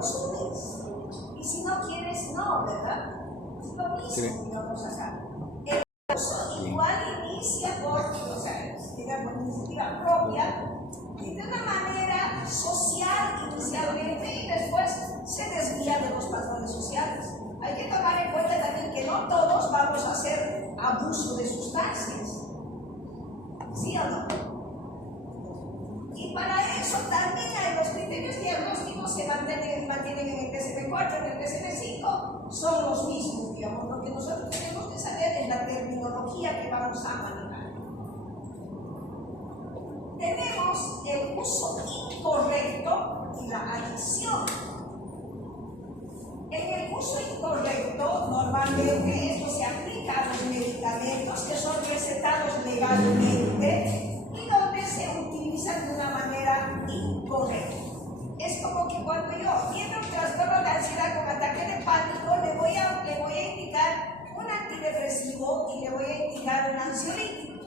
consumes. Y si no quieres, no, ¿verdad? Es lo mismo, digamos acá. El uso igual inicia por, o sea, digamos, iniciativa propia, y de una manera social inicialmente, y después se desvía de los patrones sociales. Hay que tomar en cuenta también que no todos vamos a hacer abuso de sustancias. ¿Sí o no? Y para eso también hay los criterios diagnósticos que mantienen en el DSM-4, en el DSM-5, son los mismos, digamos. Lo que nosotros tenemos que saber es la terminología que vamos a manejar. Tenemos el uso incorrecto y la adicción. En el uso incorrecto, normalmente esto se aplica a los medicamentos que son recetados legalmente y donde se utilizan de una manera incorrecta. Es como que cuando yo tiene un trastorno de ansiedad con ataque de pánico, le voy a indicar un antidepresivo y le voy a indicar un ansiolítico.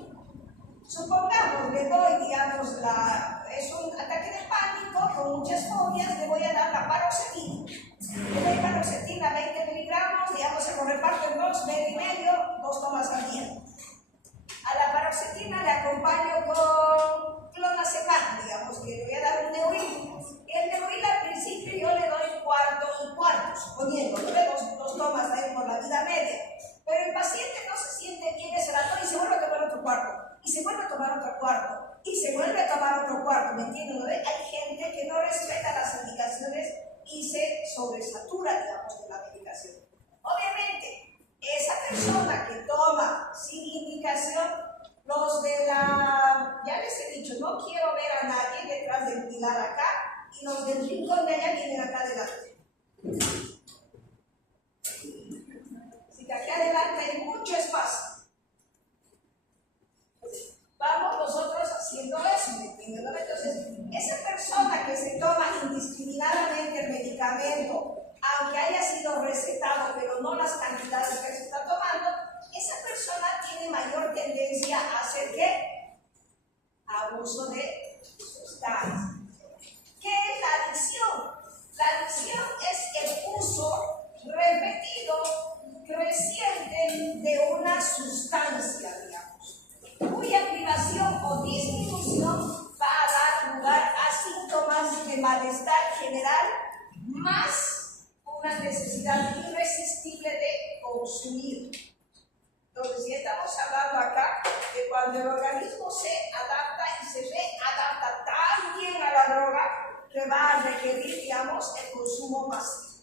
Supongamos, le doy, digamos, es un ataque de pánico con muchas fobias, le voy a dar la paroxetina. Le doy paroxetina 20 miligramos, digamos, se lo reparto en 2, medio y medio, 2 tomas al día. A la paroxetina le acompaño con clonazepam, digamos, que le voy a dar un Neuril. El Neuril al principio yo le doy cuarto y cuarto, suponiendo, le doy 2 tomas ahí por la vida media. Pero el paciente no se siente bien ese rato y se vuelve a tomar otro cuarto. Y se vuelve a tomar otro cuarto, y se vuelve a tomar otro cuarto, ¿me entienden? Hay gente que no respeta las indicaciones y se sobresatura, digamos, de la medicación. Obviamente, esa persona que toma sin indicación, los de ya les he dicho, no quiero ver a nadie detrás del pilar acá, y los del rincón de allá vienen acá adelante. Así que aquí adelante hay mucho espacio. Vamos nosotros haciendo eso, ¿me entienden? Entonces, esa persona que se toma indiscriminadamente el medicamento, aunque haya sido recetado, pero no las cantidades que se está tomando, esa persona tiene mayor tendencia a hacer ¿qué? Abuso de sustancias. ¿Qué es la adicción? La adicción es el uso repetido, creciente de una sustancia, digamos, cuya privación o disminución va a dar lugar a síntomas de malestar general más una necesidad irresistible de consumir. Entonces, si estamos hablando acá de cuando el organismo se adapta y se readapta tan bien a la droga que va a requerir, digamos, el consumo masivo.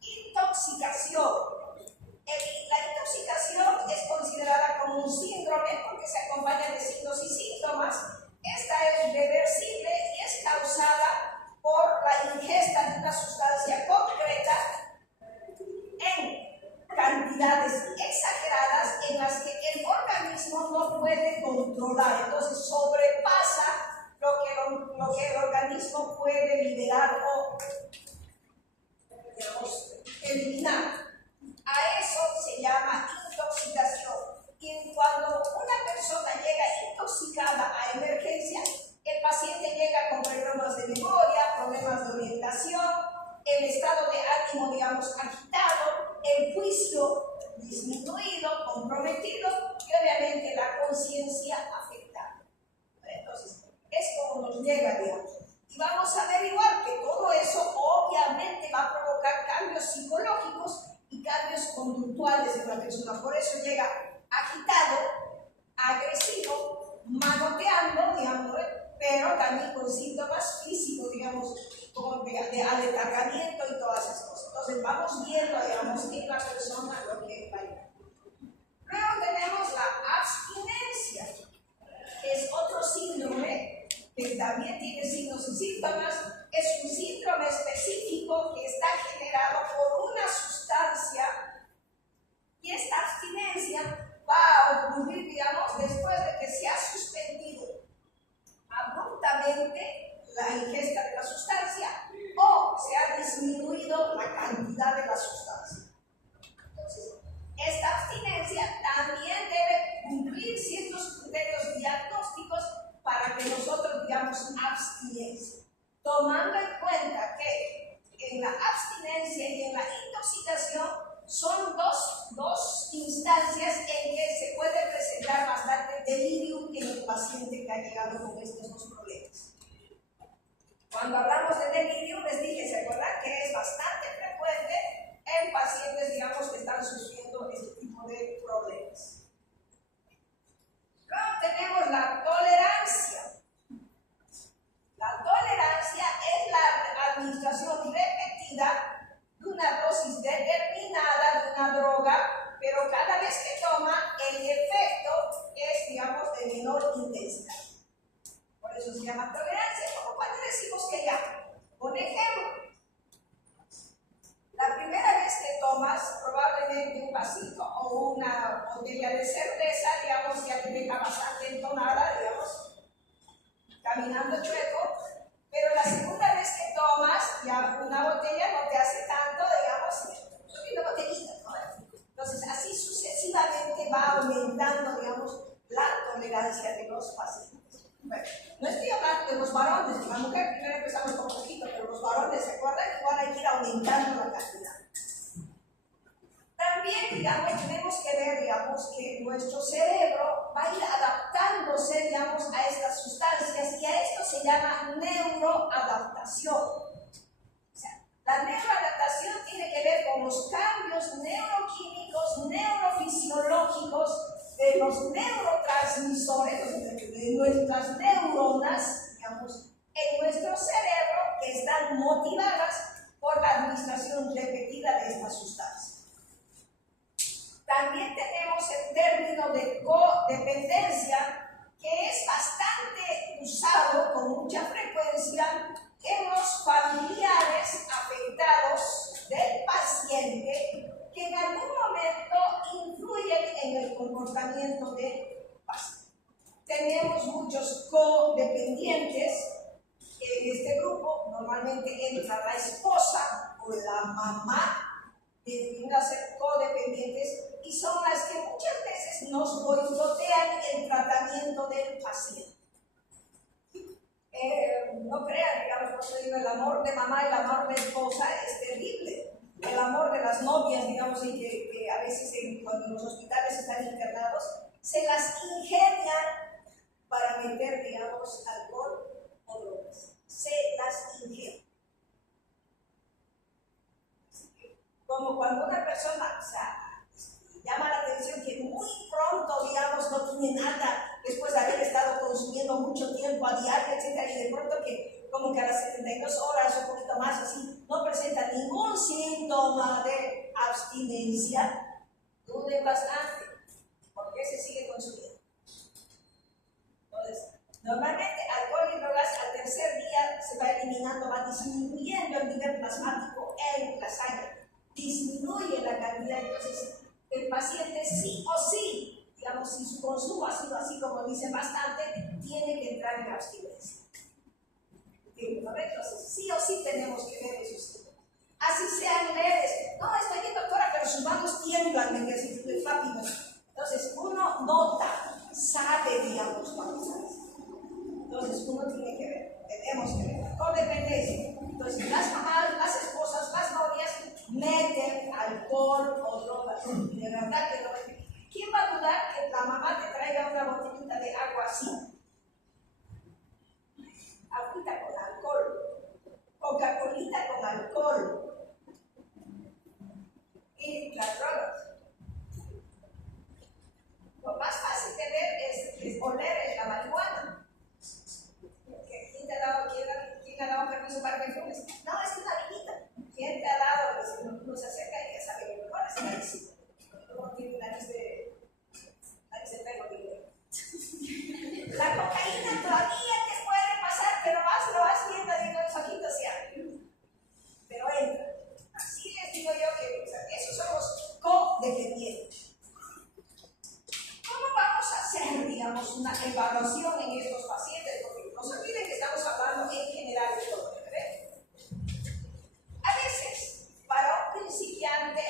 Intoxicación. La intoxicación es considerada como un síndrome porque se acompaña de signos y síntomas. Esta es reversible y es causada por la ingesta de una sustancia concreta en cantidades exageradas en las que el organismo no puede controlar. Entonces sobrepasa lo que el organismo puede liberar o, digamos, eliminar. A eso se llama intoxicación. Y cuando una persona llega intoxicada a emergencia, el paciente llega con problemas de memoria, problemas de orientación, el estado de ánimo, digamos, agitado, el juicio disminuido, comprometido y obviamente la conciencia afectada. Entonces, es como nos llega, digamos. Y vamos a averiguar que todo eso obviamente va a provocar cambios psicológicos y cambios conductuales en la persona. Por eso llega agitado, agresivo, manoteando, digamos, pero también con síntomas físicos, digamos, como de aletargamiento y todas esas cosas. Entonces vamos viendo, digamos, en la persona lo que va a ir. Luego tenemos la abstinencia, que es otro síndrome que también tiene signos y síntomas. Es un síndrome específico que está generado por una sustancia y esta abstinencia va a ocurrir, digamos, después de que se ha suspendido abruptamente la ingesta de la sustancia o se ha disminuido la cantidad de la sustancia. Entonces, esta abstinencia también debe cumplir ciertos criterios diagnósticos para que nosotros, digamos, tomando en cuenta que en la abstinencia y en la intoxicación son dos instancias en que se puede presentar bastante delirium en el paciente que ha llegado con estos dos problemas. Cuando hablamos de delirium, les dije, ¿se acuerdan? Que es bastante frecuente en pacientes, digamos, que están sufriendo este tipo de problemas. Luego tenemos la tolerancia. La tolerancia es la administración repetida de una dosis determinada de una droga, pero cada vez que toma, el efecto es, digamos, de menor intensidad. Por eso se llama tolerancia, como cuando decimos que ya. Por ejemplo, la primera vez que tomas probablemente un vasito o una botella de cerveza, digamos, ya te deja bastante entonada, digamos, caminando chueco, pero la segunda vez que tomas, ya una botella no te hace tanto, digamos, una botellita, ¿no? Entonces, así sucesivamente va aumentando, digamos, la tolerancia de los pacientes. Bueno, no estoy hablando de los varones, la mujer primero empezamos con poquito, pero los varones, ¿se acuerdan? Igual hay que ir aumentando la cantidad. También, digamos, tenemos que ver, digamos, que nuestro cerebro va a ir adaptándose, digamos, a estas sustancias y a esto se llama neuroadaptación. O sea, la neuroadaptación tiene que ver con los cambios neuroquímicos, neurofisiológicos de los neurotransmisores, de nuestras neuronas, digamos, en nuestro cerebro que están motivadas por la administración repetida de estas sustancias. También tenemos el término de codependencia, que es bastante usado con mucha frecuencia en los familiares afectados del paciente que en algún momento influyen en el comportamiento del paciente. Tenemos muchos codependientes. En este grupo normalmente entra la esposa o la mamá, que a ser codependientes y son las que muchas veces nos boicotean el tratamiento del paciente. No crean, digamos, por eso digo, el amor de mamá y el amor de esposa es terrible. El amor de las novias, digamos, y que a veces cuando los hospitales están internados, se las ingenian para meter, digamos, alcohol o drogas. Se las ingenian. Como cuando una persona, o sea, llama la atención que muy pronto, digamos, no tiene nada, después de haber estado consumiendo mucho tiempo a diario, etc., y de pronto que como que a las 72 horas o un poquito más así, no presenta ningún síntoma de abstinencia, dude bastante, porque se sigue consumiendo. Entonces, normalmente alcohol y drogas al tercer día se va eliminando, va disminuyendo el nivel plasmático en la sangre, disminuye la cantidad, entonces el paciente sí o sí, digamos, si su consumo ha sido así como dicen bastante, tiene que entrar en abstinencia. Entonces, sí o sí tenemos que ver esos síntomas. Así sean leves. No, estoy bien, doctora, pero sus manos tiemblan, me dice, estoy rápido. Entonces, uno nota, sabe, digamos, cuando sabe. Entonces, uno tiene que ver, tenemos que ver. Codependencia. Entonces, las mamás, las esposas, las novias meten alcohol o drogas. Y de verdad que no. ¿Quién va a dudar que la mamá te traiga una botellita de agua así? Agüita con alcohol, Coca-Colita con alcohol y las drogas. Lo más fácil de ver es oler la marihuana. ¿Quién te ha dado permiso para que fumes? No, es una niñita. ¿Quién te ha dado? Si uno se acerca y ya sabe que mejor es nariz. No tiene nariz de perro, digo. La cocaína todavía te puede pasar, pero lo vas viendo, digo, el ojito hacia. Pero entra. Así les digo yo que, o sea, esos son los codependientes. ¿Cómo vamos a hacer, digamos, una evaluación en estos pacientes? Porque no se olviden que estamos hablando en general de todo, ¿verdad? A veces, para un principiante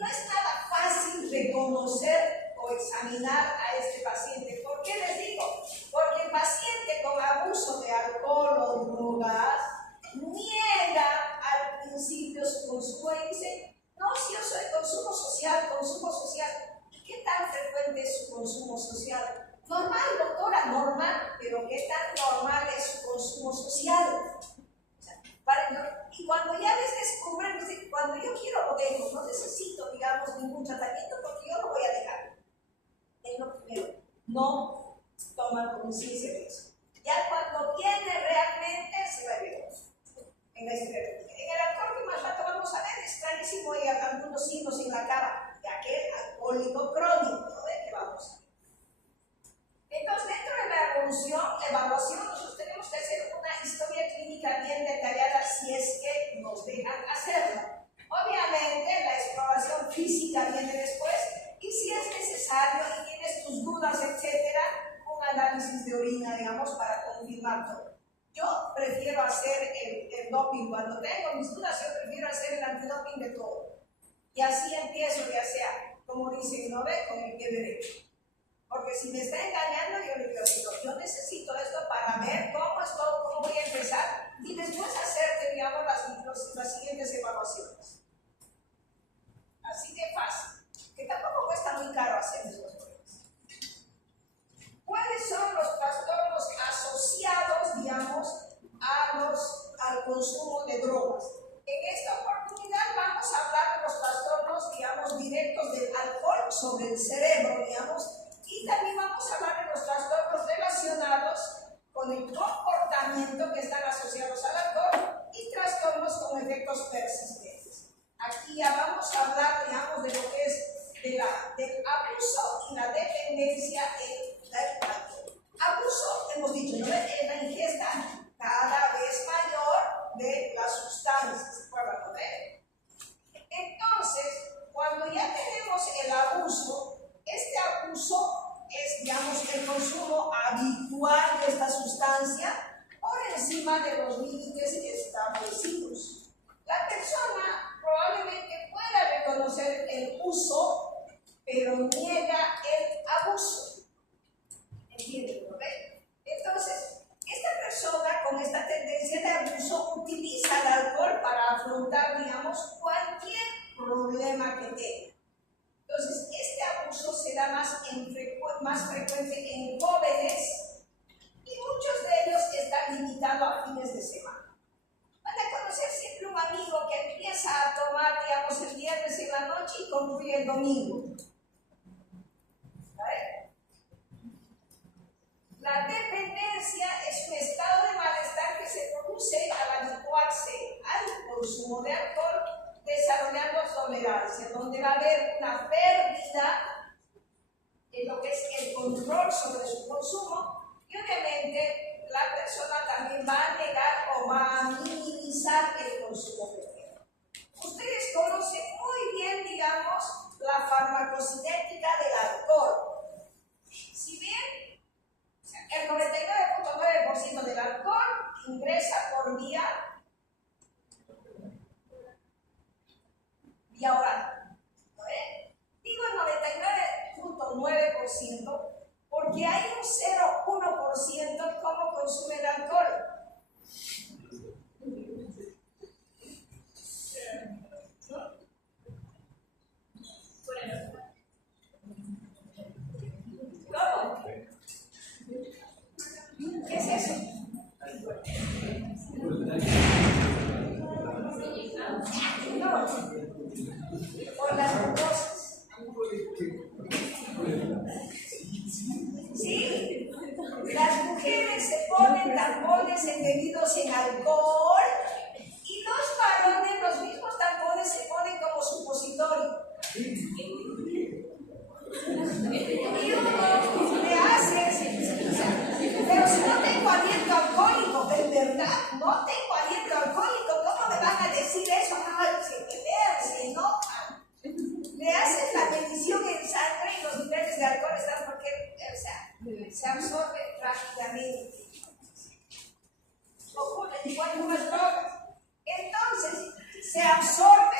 no es nada fácil reconocer o examinar a este paciente. ¿Por qué les digo? Porque el paciente con abuso de alcohol o drogas social. Normal, doctora, normal, pero ¿qué tan normal es su consumo social? O sea, y cuando ya les descubren, cuando yo quiero, no necesito, digamos, ningún tratamiento porque yo lo voy a dejar. Es lo primero, no toman conciencia de eso. Ya cuando viene realmente se va a ver. En el alcohol que más rato vamos a ver, es clarísimo y algunos signos en la cara de aquel alcohólico crónico, ¿no? Que vamos a ver. Entonces, dentro de la evaluación, nosotros tenemos que hacer una historia clínica bien detallada si es que nos dejan hacerla. Obviamente, la exploración física viene después y si es necesario y tienes tus dudas, etcétera, un análisis de orina, digamos, para confirmar todo. Yo prefiero hacer el doping cuando tengo mis dudas, yo prefiero hacer el antidoping de todo. Y así empiezo, ya sea, como dicen, ¿no ve? Con el pie derecho. Porque si me está engañando, yo le digo, yo necesito esto para ver cómo voy a empezar y después hacerte, digamos, las siguientes evaluaciones. Así de fácil, que tampoco cuesta muy caro hacer esas cosas. ¿Cuáles son los trastornos asociados, digamos, al consumo de drogas? En esta oportunidad vamos a hablar de los trastornos, digamos, directos del alcohol sobre el cerebro, digamos, y también vamos a hablar de los trastornos relacionados con el comportamiento que están asociados al alcohol y trastornos con efectos persistentes. Aquí ya vamos a hablar, digamos, de lo que es del abuso y la dependencia en el alcohol. Abuso, hemos dicho, ¿no? Es la ingesta cada vez mayor de las sustancias, ¿se acuerdan, no? Entonces, cuando ya tenemos el abuso, este abuso es, digamos, el consumo habitual de esta sustancia por encima de los límites establecidos. La persona probablemente pueda reconocer el uso, pero niega el abuso. ¿Entienden? ¿No? Entonces, esta persona con esta tendencia de abuso utiliza el alcohol para afrontar, digamos, cualquier problema que tenga. Entonces, este abuso se da más frecuente en jóvenes y muchos de ellos están limitados a fines de semana. Van a conocer siempre un amigo que empieza a tomar, digamos, el viernes en la noche y concluye el domingo. ¿Vale? La dependencia es un estado de malestar que se produce al habituarse al consumo de alcohol, desarrollando tolerancia, donde va a haber una pérdida en lo que es el control sobre su consumo y obviamente la persona también va a negar o va a minimizar el consumo que tiene. Ustedes conocen muy bien, digamos, la farmacocinética del alcohol. Si bien el 99.9% del alcohol ingresa por vía oral. ¿No ve? Digo el 99.9% porque hay un 0,1% cómo consume el alcohol. ¿Cómo? ¿Qué es eso? No, por las glucosas. Sí, las mujeres se ponen tampones embebidos en alcohol y los varones los mismos tampones se ponen como supositorio. Y uno le hace, pero si no tengo aliento alcohólico, de verdad, no tengo aliento alcohólico, ¿cómo me van a decir eso? Ay, se enojan. Le hacen la medición en sangre y los niveles de alcohol están porque, o sea, se absorbe rápidamente. Ocurre igual con las drogas. Entonces, se absorbe,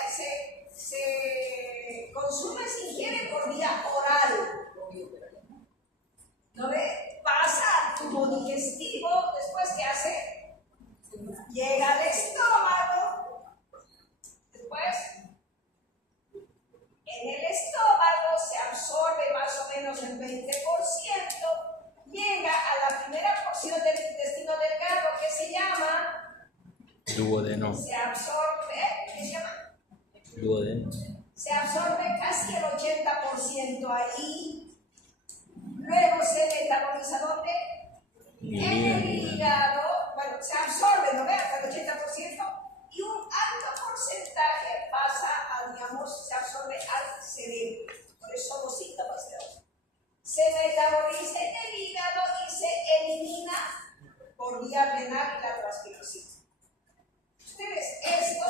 se consume, se ingiere por vía oral. ¿No ve? Pasa al tubo digestivo, después ¿qué hace? Llega al estómago, después en el estómago se absorbe más o menos el 20% Duodeno. Se absorbe, ¿qué se llama? Duodeno. Se absorbe casi el 80% ahí. Luego se metaboliza ¿dónde? En el hígado. Bueno, se absorbe, ¿no ve? Hasta el 80%. Y un alto porcentaje pasa a, digamos, se absorbe al cerebro. Por eso son los síntomas de hoy. Se metaboliza en el hígado y se elimina por vía renal y la transpirosis. Ustedes esto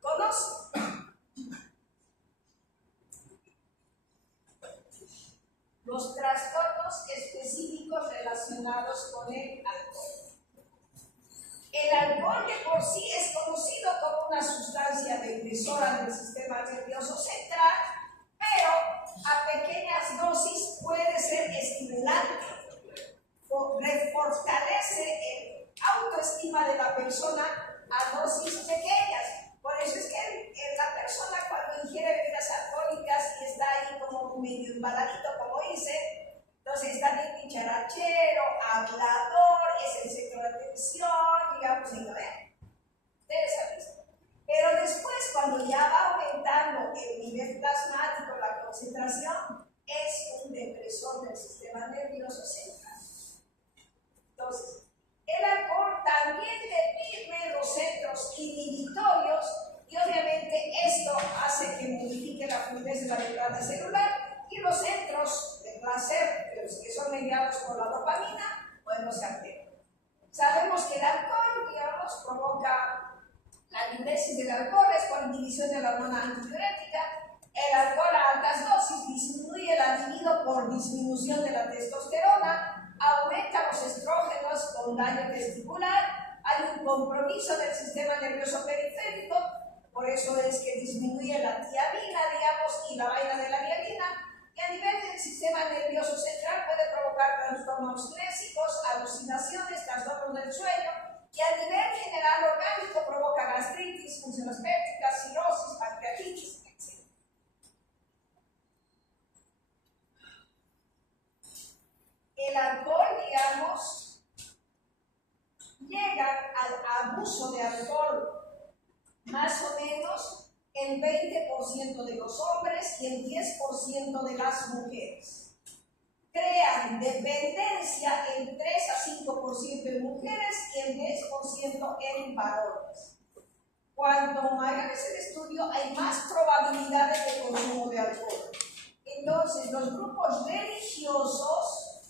conocen. Los trastornos específicos relacionados con el alcohol. El alcohol de por sí es conocido como una sustancia depresora del sistema nervioso central, pero a pequeñas dosis puede ser estimulante, fortalece el autoestima de la persona a dosis pequeñas. Por eso es que la persona cuando ingiere bebidas alcohólicas y está ahí como medio embaladito, como dice, entonces está bien dicharachero, hablador, es el centro de atención, digamos, y no ve. Ustedes saben. Pero después, cuando ya va aumentando el nivel plasmático, la concentración, es un depresor del sistema nervioso central. Entonces, el alcohol también deprime los centros inhibitorios y obviamente esto hace que modifique la fluidez de la membrana celular y los centros de placer, que son mediados por la dopamina, bueno, se alteran. Sabemos que el alcohol, digamos, provoca la liuresis del alcohol, es por inhibición de la hormona antidiurética. El alcohol a altas dosis disminuye la libido por disminución de la testosterona, aumenta los estrógenos con daño testicular, hay un compromiso del sistema nervioso periférico, por eso es que disminuye la tiamina, digamos, y la vaina de la viamina, y a nivel del sistema nervioso central puede provocar trastornos lésicos, alucinaciones, trastornos del sueño, y a nivel general orgánico provoca gastritis, funciones pépticas, cirrosis, pancreatitis, etc. El alcohol, digamos, llega al abuso de alcohol más o menos el 20% de los hombres y el 10% de las mujeres. Crean dependencia el 3 a 5% en mujeres y el 10% en varones. Cuanto mayor es el estudio, hay más probabilidades de consumo de alcohol. Entonces, los grupos religiosos,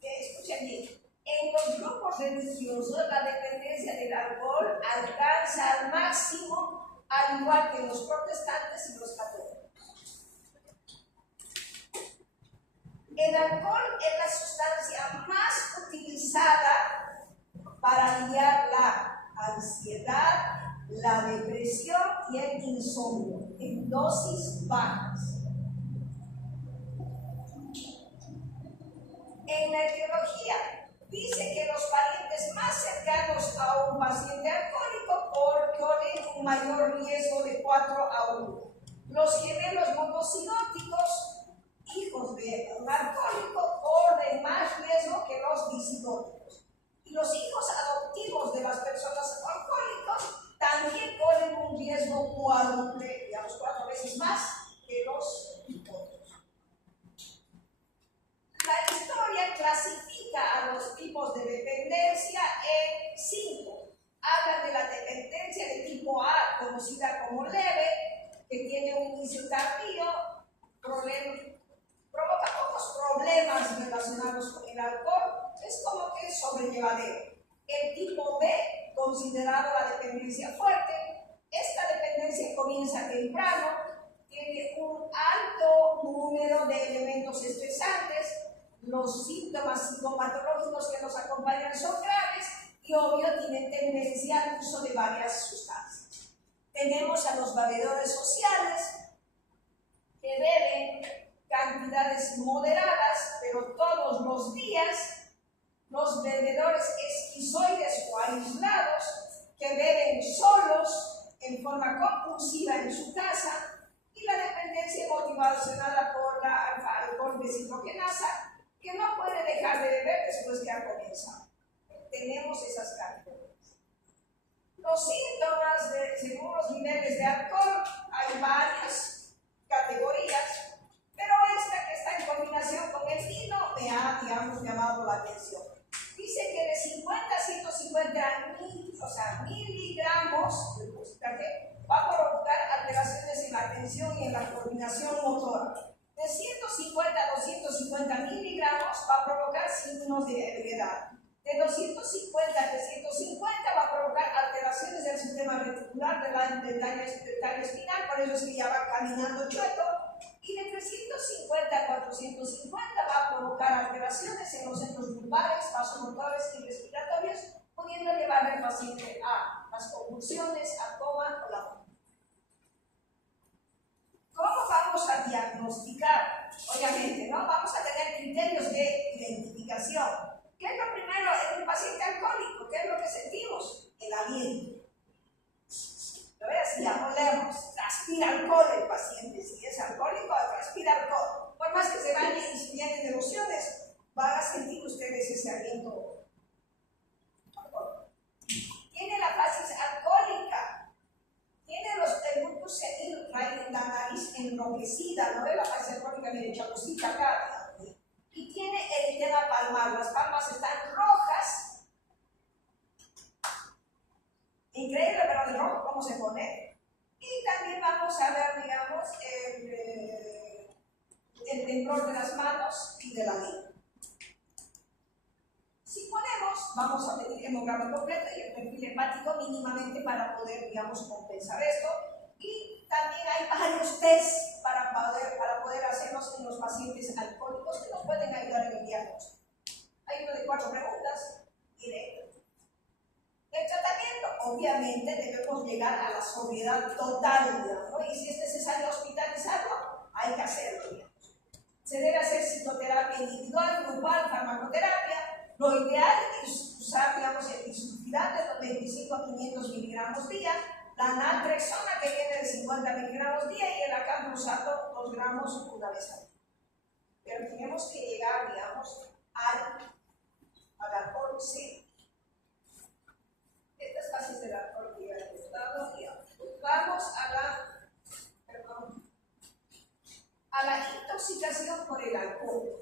escuchen bien, en los grupos religiosos la dependencia del alcohol alcanza al máximo, al igual que los protestantes y los católicos. El alcohol es la sustancia más utilizada para aliviar la ansiedad, la depresión y el insomnio en dosis bajas. En la etiología dice que los parientes más cercanos a un paciente alcohólico corren un mayor riesgo de 4 a 1. Los gemelos monocigóticos, hijos de un alcohólico, corren más riesgo que los disigóticos. Y los hijos adoptivos de las personas alcohólicas también corren un riesgo cuádruple, digamos 4 veces más que los hijos. La historia clasifica a los tipos de dependencia en 5. Habla de la dependencia de tipo A, conocida como leve, que tiene un inicio tardío, provoca pocos problemas relacionados con el alcohol, es como que sobrellevadero. El tipo B, considerado la dependencia fuerte, esta dependencia comienza temprano, tiene un alto número de elementos estresantes, los síntomas psicopatológicos que nos acompañan son graves y obvio tienen tendencia al uso de varias sustancias. Tenemos a los bebedores sociales que beben cantidades moderadas, pero todos los días, los bebedores esquizoides o aislados que beben solos en forma compulsiva en su casa, y la dependencia motivacionada por la alfa-alcohol deshidrogenasa, que no puede dejar de beber después que ha comenzado. Tenemos esas categorías. Los síntomas, según los niveles de alcohol, hay varias categorías, pero esta que está en combinación con el vino me ha, digamos, llamado la atención. Dice que de 50 a 150 miligramos de porcentaje va a provocar alteraciones en la atención y en la coordinación motora. De 150 a 250 miligramos va a provocar signos de ebriedad. De 250 a 350 va a provocar alteraciones del sistema reticular del tallo espinal, por eso es que ya va caminando chueco. Y de 350 a 450 va a provocar alteraciones en los centros lumbares, vasomotores y respiratorios, pudiendo llevar al paciente a las convulsiones, a coma o la muerte. ¿Cómo vamos a diagnosticar? Obviamente, ¿no? Vamos a tener criterios de identificación. ¿Qué es lo primero en un paciente alcohólico? ¿Qué es lo que sentimos? El aliento. ¿Lo ves? Ya olemos. Transpira alcohol el paciente. Si es alcohólico, transpira alcohol. Por más que se bañe y se llenen de lociones, van a sentir ustedes ese aliento. Tiene la fases alcohólica. Tiene el mucus la nariz enrojecida. ¿No ve la fase alcohólica? Mire, chapucita acá. Y tiene el tema palmar, las palmas están rojas. Increíble, pero de rojo cómo se pone. Y también vamos a ver, digamos, el temblor de las manos y de la lengua. Si podemos, vamos a pedir hemograma completo y el perfil hepático mínimamente para poder, digamos, compensar esto. Y también hay varios test para poder hacerlos en los pacientes alcohólicos que nos pueden ayudar en el diagnóstico. Hay uno de 4 preguntas directas. El tratamiento, obviamente, debemos llegar a la sobriedad total, ¿no? Y si es necesario hospitalizarlo, hay que hacerlo, digamos. Se debe hacer psicoterapia individual, grupal, farmacoterapia. Lo ideal es usar, digamos, el disulfiram de los 25 a 500 miligramos día, la naltrexona que viene de 50 miligramos día y el acamprosado 2 gramos una vez al día. Pero tenemos que llegar, digamos, al alcohol cero. Estas fases del alcohol que ya he gustado, vamos a la intoxicación por el alcohol.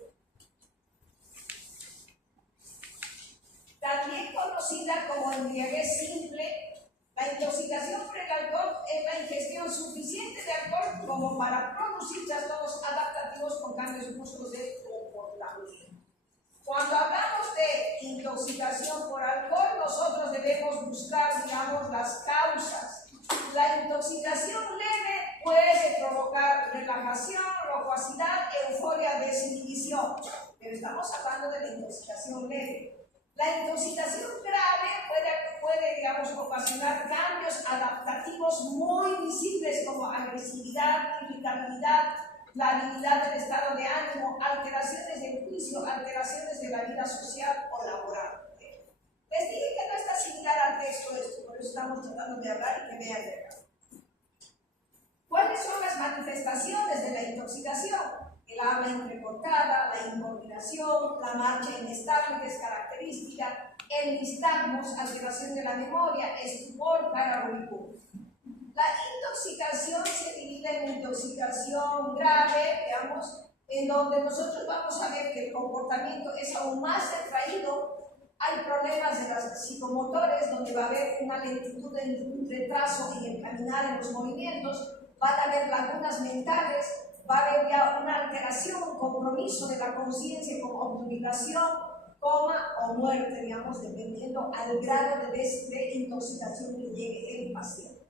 También conocida como embriaguez simple, la intoxicación por el alcohol es la ingestión suficiente de alcohol como para producir trastornos adaptativos con cambios bruscos de comportamiento. Cuando hablamos de intoxicación por alcohol, nosotros debemos buscar, digamos, las causas. La intoxicación leve puede provocar relajación, locuacidad, euforia, desinhibición, pero estamos hablando de la intoxicación leve. La intoxicación grave puede, digamos, ocasionar cambios adaptativos muy visibles como agresividad, irritabilidad, la habilidad del estado de ánimo, alteraciones del juicio, alteraciones de la vida social o laboral. Les dije que no está similar al texto esto, por eso estamos tratando de hablar y que vean de acá. ¿Cuáles son las manifestaciones de la intoxicación? El habla entrecortada, la incoordinación, la marcha inestable, que es característica, el nistagmus, alteración de la memoria, estupor, parabólico. La intoxicación se divide en intoxicación grave, digamos, en donde nosotros vamos a ver que el comportamiento es aún más retraído. Hay problemas de las psicomotores, donde va a haber una lentitud, un retraso en el caminar, en los movimientos, van a haber lagunas mentales, va a haber ya una alteración, un compromiso de la conciencia con obnubilación, coma o muerte, digamos, dependiendo al grado de intoxicación que llegue el paciente.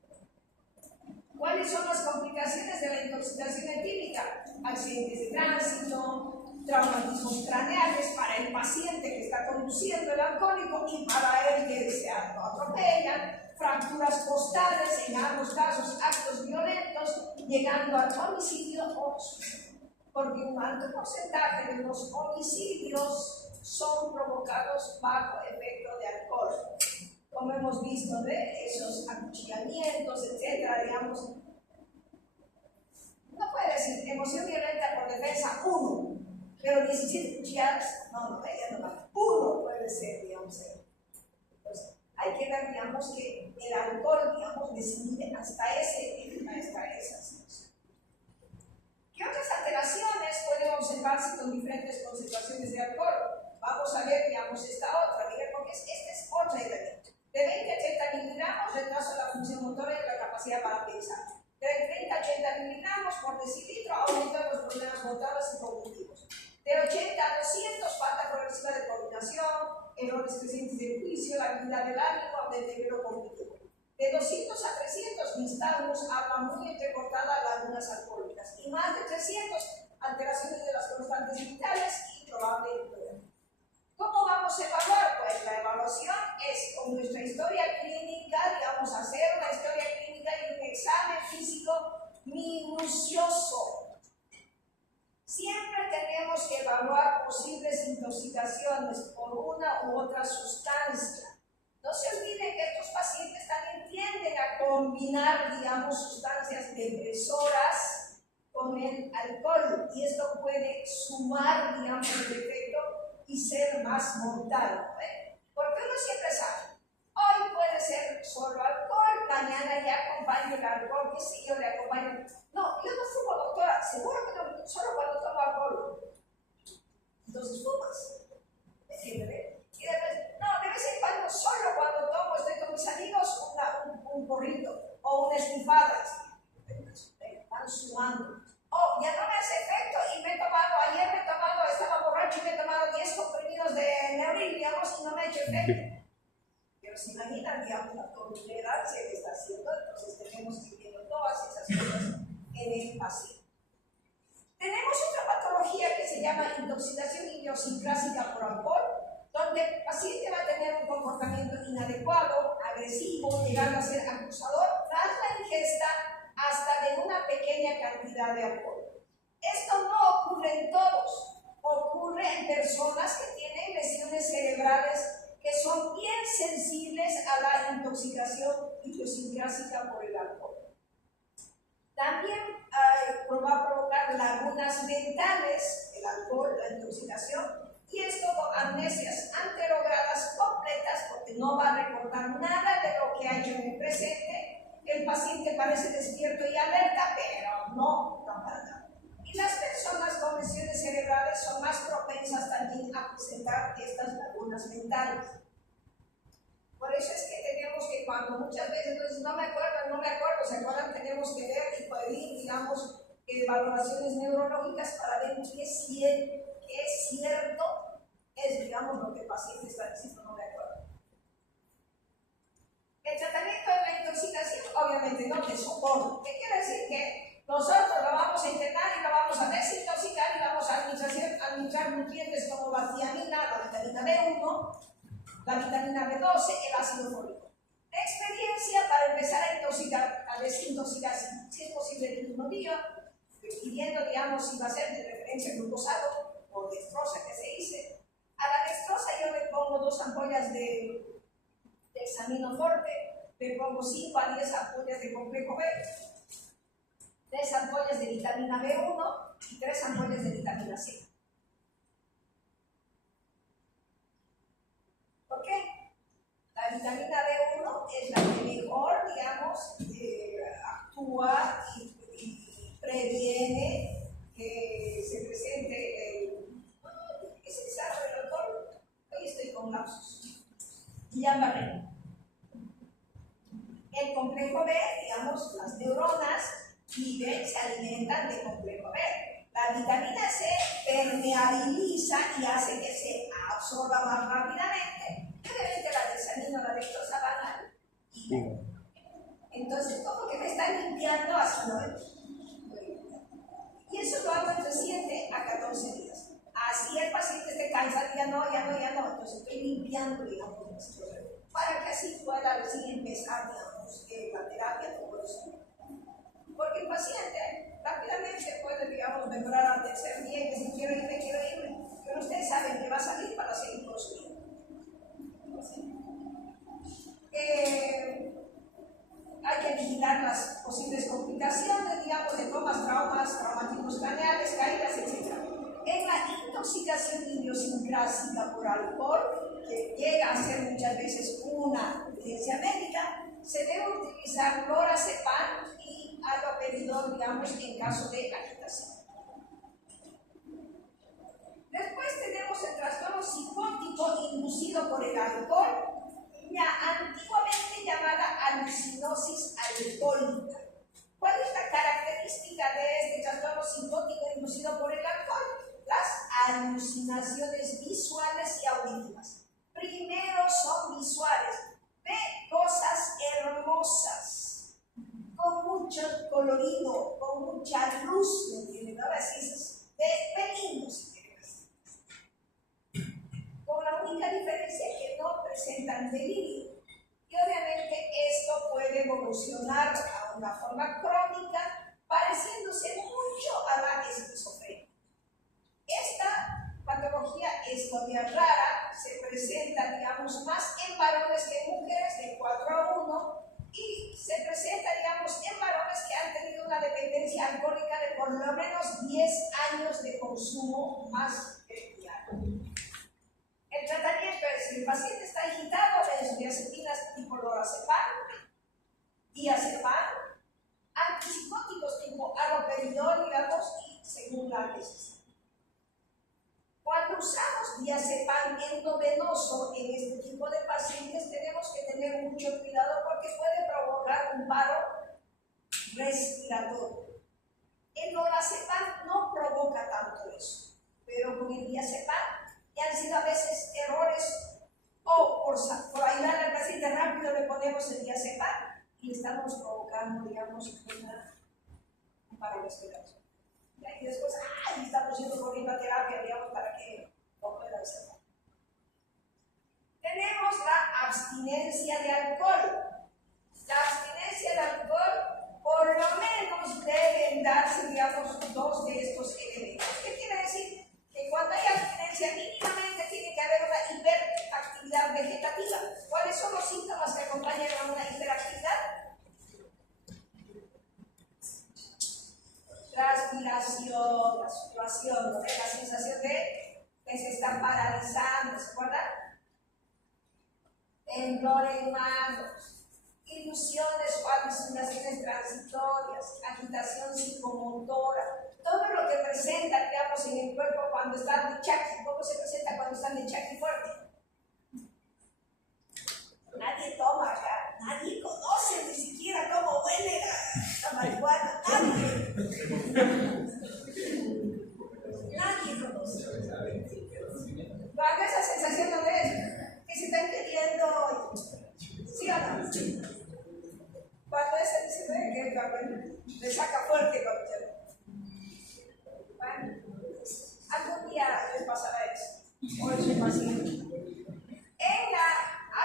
¿Cuáles son las complicaciones de la intoxicación etílica? Accidentes de tránsito, traumatismos craneales para el paciente que está conduciendo el alcohólico y para el que se atropella, fracturas costales, en ambos casos actos violentos, llegando al homicidio o suicidio. Porque un alto porcentaje de los homicidios son provocados bajo efecto de alcohol. Como hemos visto, de esos acuchillamientos, etcétera, digamos. No puede decir emoción violenta por defensa 1, pero 17 cuchilladas, no, ella no va. 1 puede ser, digamos. Pues, hay que ver, digamos, que el alcohol, digamos, desinhibe hasta esa situación. ¿Qué otras alteraciones pueden observarse con diferentes concentraciones de alcohol? Vamos a ver, digamos, esta otra, miren, porque esta es otra elemento. De 20 a 80 miligramos, retraso la función motora y la capacidad para pensar. De 30 a 80 miligramos por decilitro, aumentan los problemas motores y cognitivos. De 80 a 200, falta progresiva de coordinación, errores presentes del juicio, la habilidad del ánimo, deterioro cognitivo. De 200 a 300, nistagmus, habla muy entrecortada, lagunas alcohólicas. Y más de 300, alteraciones de las constantes vitales y probable empeoramiento. ¿Cómo vamos a evaluar? Pues la evaluación es con nuestra historia clínica, digamos, hacer una historia clínica y un examen físico minucioso. Siempre tenemos que evaluar posibles intoxicaciones por una u otra sustancia. No se olviden que estos pacientes también tienden a combinar, digamos, sustancias depresoras con el alcohol y esto puede sumar, digamos, el efecto y ser más mortal. Porque uno siempre sabe, hoy puede ser solo alcohol, mañana ya acompaño el alcohol, qué sé yo, le acompaño. No, yo no fumo, doctora, seguro que no, solo cuando tomo alcohol. Entonces fumas. ¿Me entiendes? Y después, no, de vez en cuando, solo cuando tomo, estoy con mis amigos, un porrito o una estufada. Van sumando. Oh, ya no me hace efecto y ayer me he tomado, estaba borracho y me he tomado 10 comprimidos de Neuril, digamos, y no me ha hecho efecto. Pero se imaginan, digamos, la tolerancia que está haciendo, entonces tenemos que ir viendo todas esas cosas en el paciente. Tenemos otra patología que se llama intoxicación idiosincrásica por alcohol, donde el paciente va a tener un comportamiento inadecuado, agresivo, llegando a ser acusador, tras la ingesta hasta de una pequeña cantidad de alcohol. Esto no ocurre en todos, ocurre en personas que tienen lesiones cerebrales que son bien sensibles a la intoxicación idiosincrásica por el alcohol. También va a provocar lagunas mentales, el alcohol, la intoxicación, y esto con amnesias anterogradas completas, porque no va a recordar nada de lo que ha hecho en el presente. El paciente parece despierto y alerta, pero no para nada. Y las personas con lesiones cerebrales son más propensas también a presentar estas lagunas mentales. Por eso es que tenemos que, cuando muchas veces entonces no me acuerdo, ¿se acuerdan? Tenemos que ver y pedir, digamos, valoraciones neurológicas para ver qué es cierto, digamos, lo que el paciente está diciendo, no me acuerdo. El tratamiento de la intoxicación, obviamente, no te soporta. ¿Qué quiere decir? Que nosotros lo vamos a internar y lo vamos a desintoxicar y vamos a administrar nutrientes como la tiamina, la vitamina B1, la vitamina B12, el ácido fólico. De experiencia, para empezar a desintoxicar, si es posible el mismo día, pidiendo, digamos, si va a ser de referencia glucosado o dextrosa que se dice. A la dextrosa yo le pongo 2 ampollas de hexaminoforte, le pongo 5 a 10 ampollas de complejo B, 3 ampollas de vitamina B1 y 3 ampollas de vitamina C. ¿Por qué? La vitamina B1 es la que mejor, digamos, actúa y previene que se presente ¿qué se sabe del alcohol? Hoy estoy con lapsus. Guillain-Barré. El complejo B, digamos, las neuronas viven, se alimentan de complejo B. La vitamina C permeabiliza y hace que se absorba más rápidamente. Obviamente la dexamina, la dextrosa van al hígado. Entonces, como que me están limpiando haciendo eso. Y eso lo hago entre 7 a 14 días. Así el paciente esté cansado, ya no. Entonces estoy limpiando, digamos, para que así pueda recién empezar, digamos, la terapia, todo eso. Porque el paciente rápidamente puede, digamos, mejorar al tercer día y decir, quiero irme. Pero ustedes saben que va a salir para seguir consumiendo. Hay que vigilar las posibles complicaciones, digamos, de tomas, traumatismos craneales, caídas, etc. En la intoxicación idiosincrásica por alcohol, que llega a ser muchas veces una evidencia médica, se debe utilizar lorazepam y haloperidol, digamos, en caso de agitación. Después tenemos el trastorno psicótico inducido por el alcohol, antiguamente llamada alucinosis alcohólica. ¿Cuál es la característica de este trastorno psicótico inducido por el alcohol? Las alucinaciones visuales y auditivas. Primero son visuales, ve cosas hermosas, con mucho colorido, con mucha luz, ¿me entienden? Ahora sí, ve lindo, si quieres. Con la única diferencia que no presentan delirio. Y obviamente esto puede evolucionar a una forma crónica, pareciéndose mucho a la esquizofrenia. Esta patología es todavía rara, se presenta, digamos, más en varones que en mujeres, de 4-1, y se presenta, digamos, en varones que han tenido una dependencia alcohólica de por lo menos 10 años de consumo más que diario. El tratamiento es, si el paciente está agitado, benzodiazepinas tipo lorazepam, diazepam, antipsicóticos tipo haloperidol, digamos, y según la necesidad. Cuando usamos diazepam endovenoso en este tipo de pacientes, tenemos que tener mucho cuidado porque puede provocar un paro respiratorio. El lorazepam no provoca tanto eso, pero con el diazepam, y han sido a veces errores, o por ayudar al paciente rápido le ponemos el diazepam y le estamos provocando, digamos, un paro respiratorio. Y después, estamos yendo corriendo a terapia, digamos, para que no pueda observar. Tenemos la abstinencia de alcohol. La abstinencia de alcohol, por lo menos, deben darse, digamos, 2 de estos elementos. ¿Qué quiere decir? Que cuando hay abstinencia, mínimamente tiene que haber una hiperactividad vegetativa. ¿Cuáles son los síntomas que acompañan a una hiperactividad? Transpiración, la sudoración, ¿no? La sensación de que se está paralizando, ¿se acuerdan? Temblor en manos, ilusiones o alucinaciones transitorias, agitación psicomotora, todo lo que presenta, digamos, en el cuerpo cuando están de chaki. ¿Cómo se presenta cuando están de chaki fuerte? Nadie toma acá, nadie conoce ni siquiera cómo huele la marihuana, nadie conoce. Haga esa sensación donde es que se están queriendo, ¿sí o no? Cuando ese dice que le saca fuerte cuando se... Bueno, algún día les pasará eso, o es un paciente. En la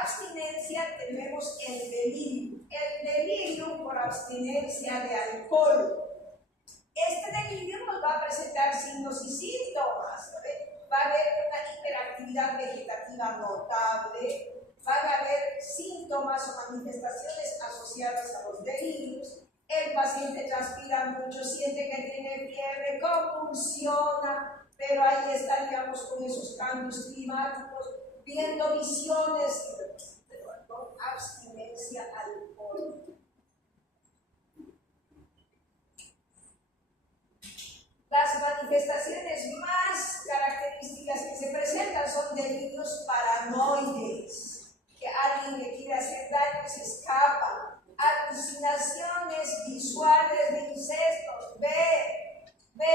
abstinencia tenemos el delirio. El delirio por abstinencia de alcohol. Este delirio nos va a presentar signos y síntomas, ¿sabes? Va a haber una hiperactividad vegetativa notable, van a haber síntomas o manifestaciones asociadas a los delirios. El paciente transpira mucho, siente que tiene fiebre, convulsiona, pero ahí está, digamos, con esos cambios climáticos, viendo visiones, con abstinencia alcohólica. Las manifestaciones más características que se presentan son delirios paranoides, que alguien le quiere hacer daño y se escapa, alucinaciones visuales de insectos, ve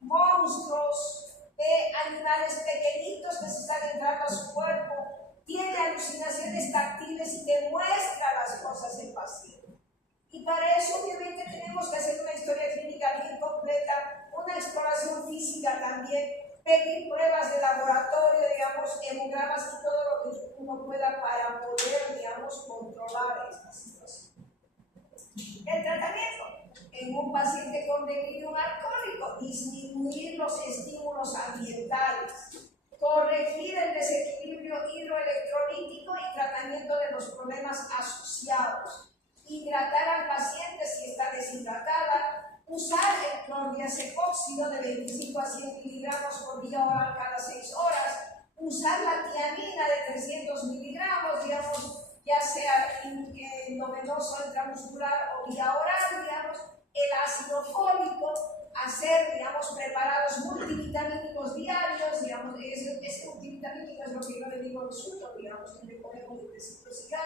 monstruos, ve animales pequeñitos que se están entrando a su cuerpo, tiene alucinaciones táctiles y demuestra las cosas el paciente. Y para eso obviamente tenemos que hacer una historia clínica bien completa, una exploración física también, pedir pruebas de laboratorio, digamos, hemogramas y todo lo que uno pueda para poder, digamos, controlar esta situación. El tratamiento en un paciente con delirio alcohólico: disminuir los estímulos ambientales, corregir el desequilibrio hidroelectrolítico y tratamiento de los problemas asociados, hidratar al paciente si está deshidratada, usar el clordiazepóxido de 25 a 100 miligramos por vía oral cada 6 horas, usar la tiamina de 300 miligramos, digamos, ya sea preparados multivitamínicos diarios, digamos, ese multivitamínico es lo que yo le digo al suyo, digamos, que le ponemos de desintoxicar,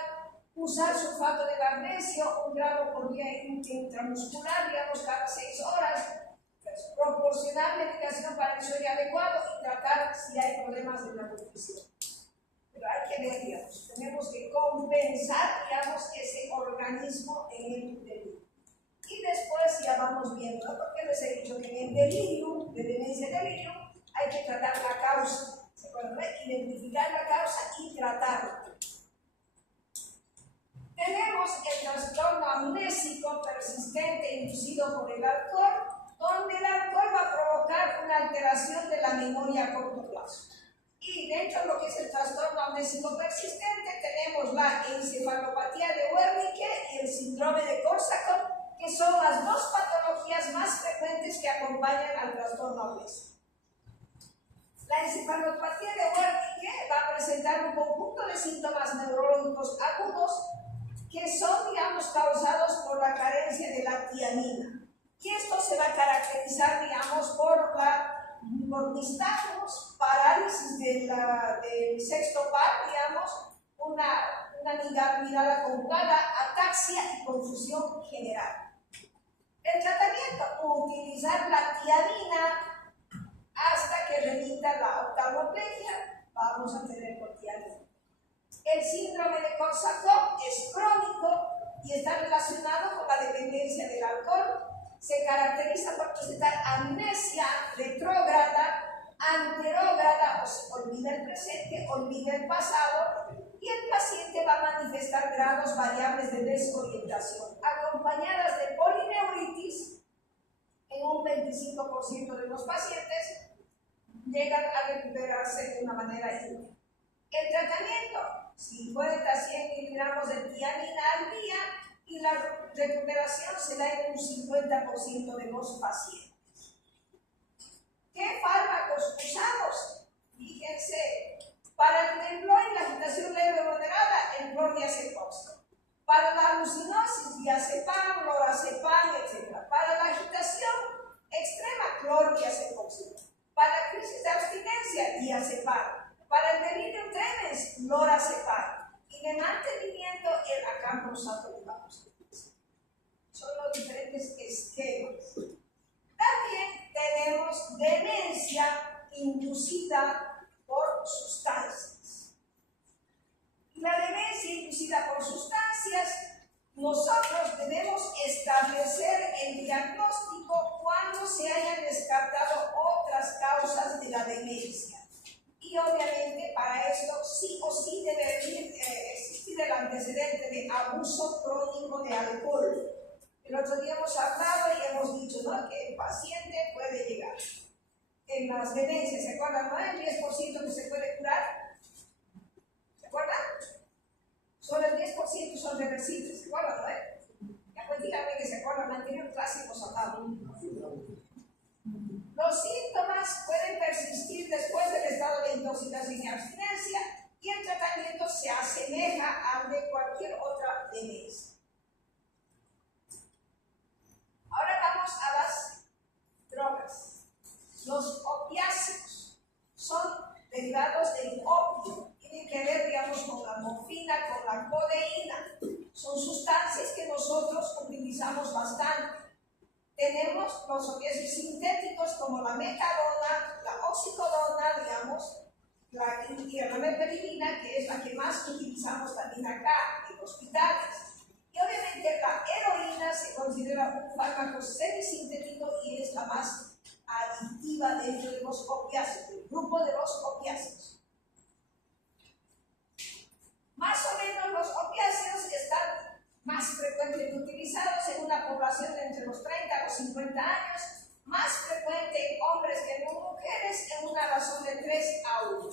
usar sulfato de magnesio, 1 gramo por día intramuscular, digamos, cada 6 horas, pues, proporcionar medicación para el sueño adecuado y tratar si hay problemas de la nutrición. Pero hay que ver, digamos, tenemos que compensar, digamos, ese organismo en el delirio. Y después ya vamos viendo, porque les he dicho que en el delirio, de demencia y delirio, hay que tratar la causa, ¿se acuerdan? Identificar la causa y tratarla. Tenemos el trastorno amnésico persistente inducido por el alcohol, donde el alcohol va a provocar una alteración de la memoria a corto plazo. Y dentro de lo que es el trastorno amnésico persistente, tenemos la encefalopatía de Wernicke y el síndrome de Korsakoff, que son las 2 patologías más frecuentes que acompañan al trastorno amnésico. La encefalopatía de Wernicke va a presentar un conjunto de síntomas neurológicos agudos que son, digamos, causados por la carencia de la tiamina. Y esto se va a caracterizar, digamos, por nistagmos, parálisis del sexto par, digamos, una mirada conjugada, ataxia y confusión general. El tratamiento, utilizar la tiamina hasta que remita la oftalmoplegia, vamos a tener con tiamina. El síndrome de Korsakoff es crónico y está relacionado con la dependencia del alcohol. Se caracteriza por presentar amnesia retrógrada, anterógrada, o se olvida el presente, olvida el pasado, y el paciente va a manifestar grados variables de desorientación, acompañadas de polineuritis. En un 25% de los pacientes llegan a recuperarse de una manera íntegra. El tratamiento, 50 a 100 miligramos de tiamina al día, y la recuperación se da en un 50% de los pacientes. ¿Qué fármacos usamos? Fíjense, para el temblor y la agitación leve o moderada, el clordiazepam. Para la alucinosis, diazepam, lorazepam, etc. Para la agitación extrema, clordiazepam. Para la crisis de abstinencia, diazepam. Para el delirio tremens, lorazepam. Y de mantenimiento, el acamprosatol. Son los diferentes esquemas. También tenemos demencia inducida por sustancias. La demencia inducida por sustancias, nosotros debemos establecer el diagnóstico cuando se hayan descartado otras causas de la demencia. Y obviamente para esto sí o sí debe existir el antecedente de abuso crónico de alcohol. El otro día hemos hablado y hemos dicho, ¿no?, que el paciente puede llegar en las demencias, ¿se acuerdan? ¿No? El 10% que se puede curar, ¿se acuerdan? Solo el 10% son reversibles, ¿se acuerdan? ¿No? Ya pues díganme que se acuerdan, en la anterior clase hemos hablado. Los síntomas pueden persistir después del estado de intoxicación y abstinencia, y el tratamiento se asemeja al de cualquier otra demencia. Ahora vamos a las drogas. Los opiáceos son derivados del opio. Tienen que ver, digamos, con la morfina, con la codeína. Son sustancias que nosotros utilizamos bastante. Tenemos los opiáceos sintéticos como la metadona, la oxicodona, digamos, la meperidina, que es la que más utilizamos también acá en hospitales. Y obviamente la heroína se considera un fármaco semisintético y es la más adictiva dentro de los opiáceos, del grupo de los opiáceos. Más o menos los opiáceos están más frecuentemente utilizados en una población de entre los 30 a los 50 años, más frecuente en hombres que en mujeres, en una razón de 3 a 1.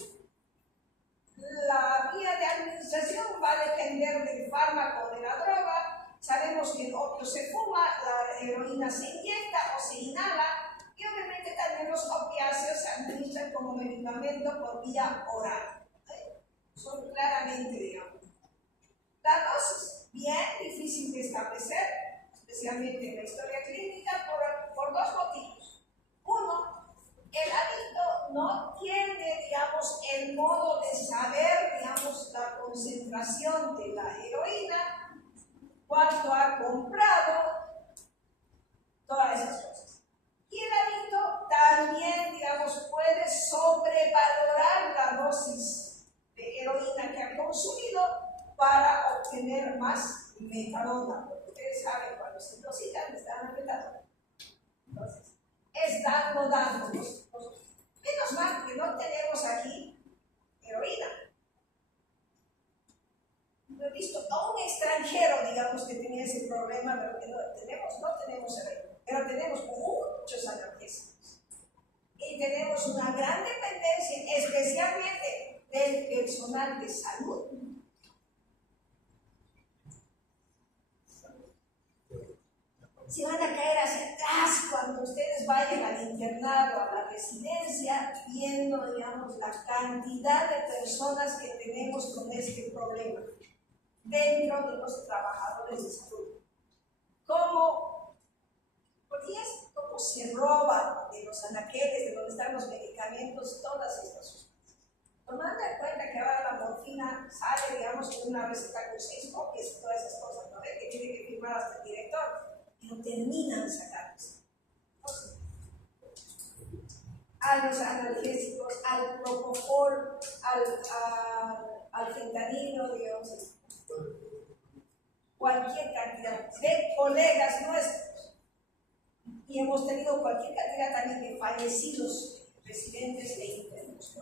La vía de administración va a depender del fármaco o de la droga. Sabemos que el opio se fuma, la heroína se inyecta o se inhala, y obviamente también los opiáceos se administran como medicamento por vía oral. Son claramente, digamos. La dosis, bien difícil de establecer, especialmente en la historia clínica, por 2 motivos. Uno, El adicto no tiene, digamos, el modo de saber, digamos, la concentración de la heroína, cuánto ha comprado, todas esas cosas. Y el adicto también, digamos, puede sobrevalorar la dosis de heroína que ha consumido para obtener más metadona. Porque ustedes saben, cuando se intoxican, les dan la metadona. Entonces, es dando. Menos mal que no tenemos aquí heroína. No he visto a un extranjero, digamos, que tenía ese problema, pero que no tenemos heroína. Pero tenemos muchos analgésicos. Y tenemos una gran dependencia, especialmente del personal de salud. Se van a caer hacia atrás cuando ustedes vayan al internado, a la residencia, viendo, digamos, la cantidad de personas que tenemos con este problema dentro de los trabajadores de salud. ¿Cómo se roban de los anaqueles, de donde están los medicamentos, todas estas sustancias? Tomando en cuenta que ahora la morfina sale, digamos, con una receta con 6 copias y todas esas cosas, ¿no? Que tiene que firmar hasta el director. Y lo terminan sacándose. A los analgésicos, al propofol, al fentanilo, digamos, cualquier cantidad de colegas nuestros. Y hemos tenido cualquier cantidad también de fallecidos, residentes e internos.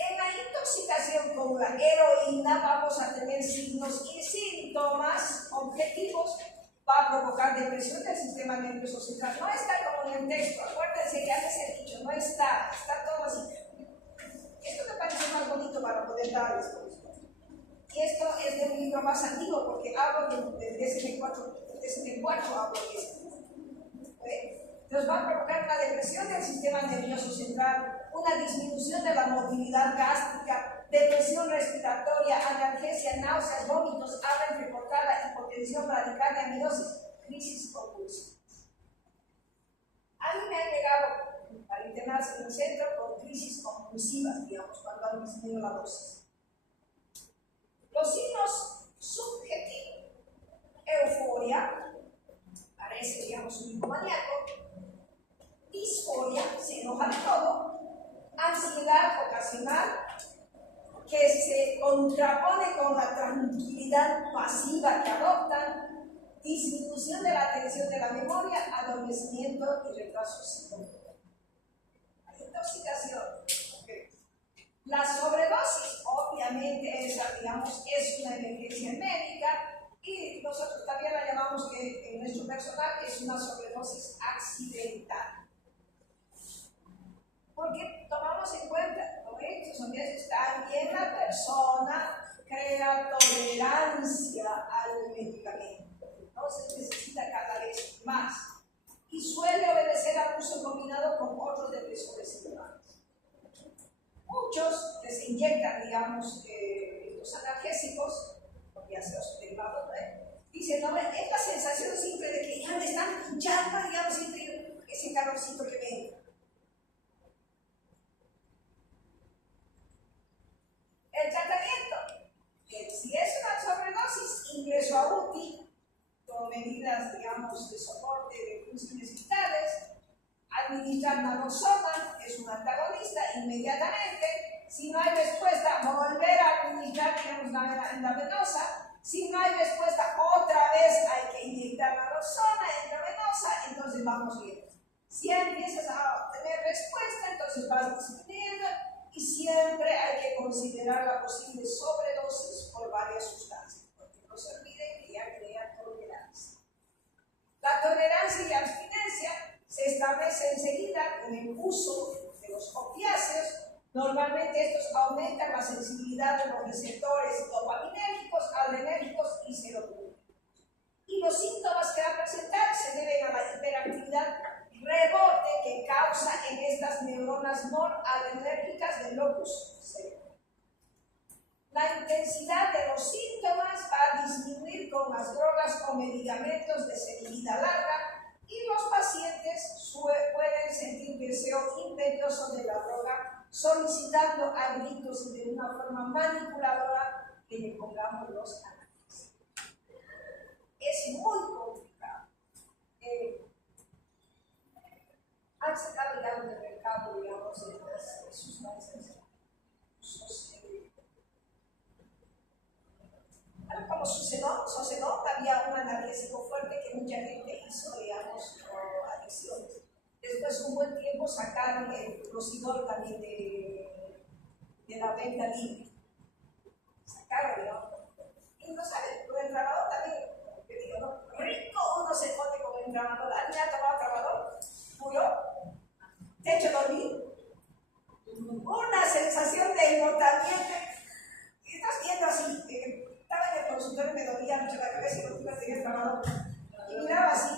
En la intoxicación con la heroína vamos a tener signos y síntomas objetivos. Va a provocar depresión del sistema nervioso central. No está como en el texto, acuérdense que antes he dicho, no está todo así. Esto me parece más bonito para poder darles todo esto. Y esto es de un libro más antiguo, porque hablo del DSM-4, hablo de esto. Entonces va a provocar una depresión del sistema nervioso central, una disminución de la movilidad gástrica, depresión respiratoria, analgesia, náuseas, vómitos, hambre reportada, hipotensión, bradicardia, amilosis, crisis convulsivas. A mí me han llegado para internarse en el centro con crisis convulsivas, digamos, cuando han disminuido la dosis. Los signos subjetivos: euforia, parece, digamos, un hipomaníaco; disforia, se enoja de todo; ansiedad ocasional, que se contrapone con la tranquilidad pasiva que adoptan; disminución de la atención de la memoria; adormecimiento y retraso psicológico. La intoxicación. La sobredosis, obviamente, digamos, es una emergencia médica, y nosotros también la llamamos, que en nuestro personal, es una sobredosis accidental. Porque tomamos en cuenta, los hechos donde también la persona crea tolerancia al medicamento, entonces necesita cada vez más y suele obedecer al uso combinado con otros depresores similares. Muchos que se inyectan, digamos, los analgésicos, opiáceos derivados, dicen, no, es la sensación simple de que ya me están pinchando, digamos, siempre ese calorcito que venga. El tratamiento, si es una sobredosis, ingreso a UTI con medidas, digamos, de soporte de funciones vitales. Administrar naloxona, es un antagonista, inmediatamente. Si no hay respuesta, volver a administrar, digamos, la venosa. Si no hay respuesta, otra vez hay que inyectar naloxona intravenosa, entonces vamos bien. Si empiezas a tener respuesta, entonces vas disminuyendo, y siempre hay que considerar la posible sobredosis por varias sustancias, porque no se olviden que ya crea tolerancia. La tolerancia y la abstinencia se establece enseguida con el uso de los opiáceos. Normalmente estos aumentan la sensibilidad de los receptores dopaminérgicos, adrenérgicos y serotoninérgicos. Y los síntomas que va a presentar se deben a la hiperactividad rebote que causa en estas neuronas noradrenérgicas del locus cerebral. La intensidad de los síntomas va a disminuir con las drogas o medicamentos de vida larga, y los pacientes pueden sentir deseo imperioso de la droga, solicitando a gritos y de una forma manipuladora que le pongamos los análisis. Es muy complicado. Han sacado ya del mercado, digamos, de sustancias. Como sucedió, había un analgésico fuerte que mucha gente hizo, digamos, adicciones. Después, un buen tiempo, sacaron el Prosidol también de la venta libre. Sacaron, digamos. Y no saben, con el tramador también, que digo, ¿no? Rico uno se pone con el tramador. ¿Alguien ha tomado tramador? ¿Murió? ¿Te ha hecho dormir? Una sensación de embotamiento. Estás viendo así. Estaba en el consultorio y me dolía mucho la cabeza y no tenía el tramador. Y miraba así.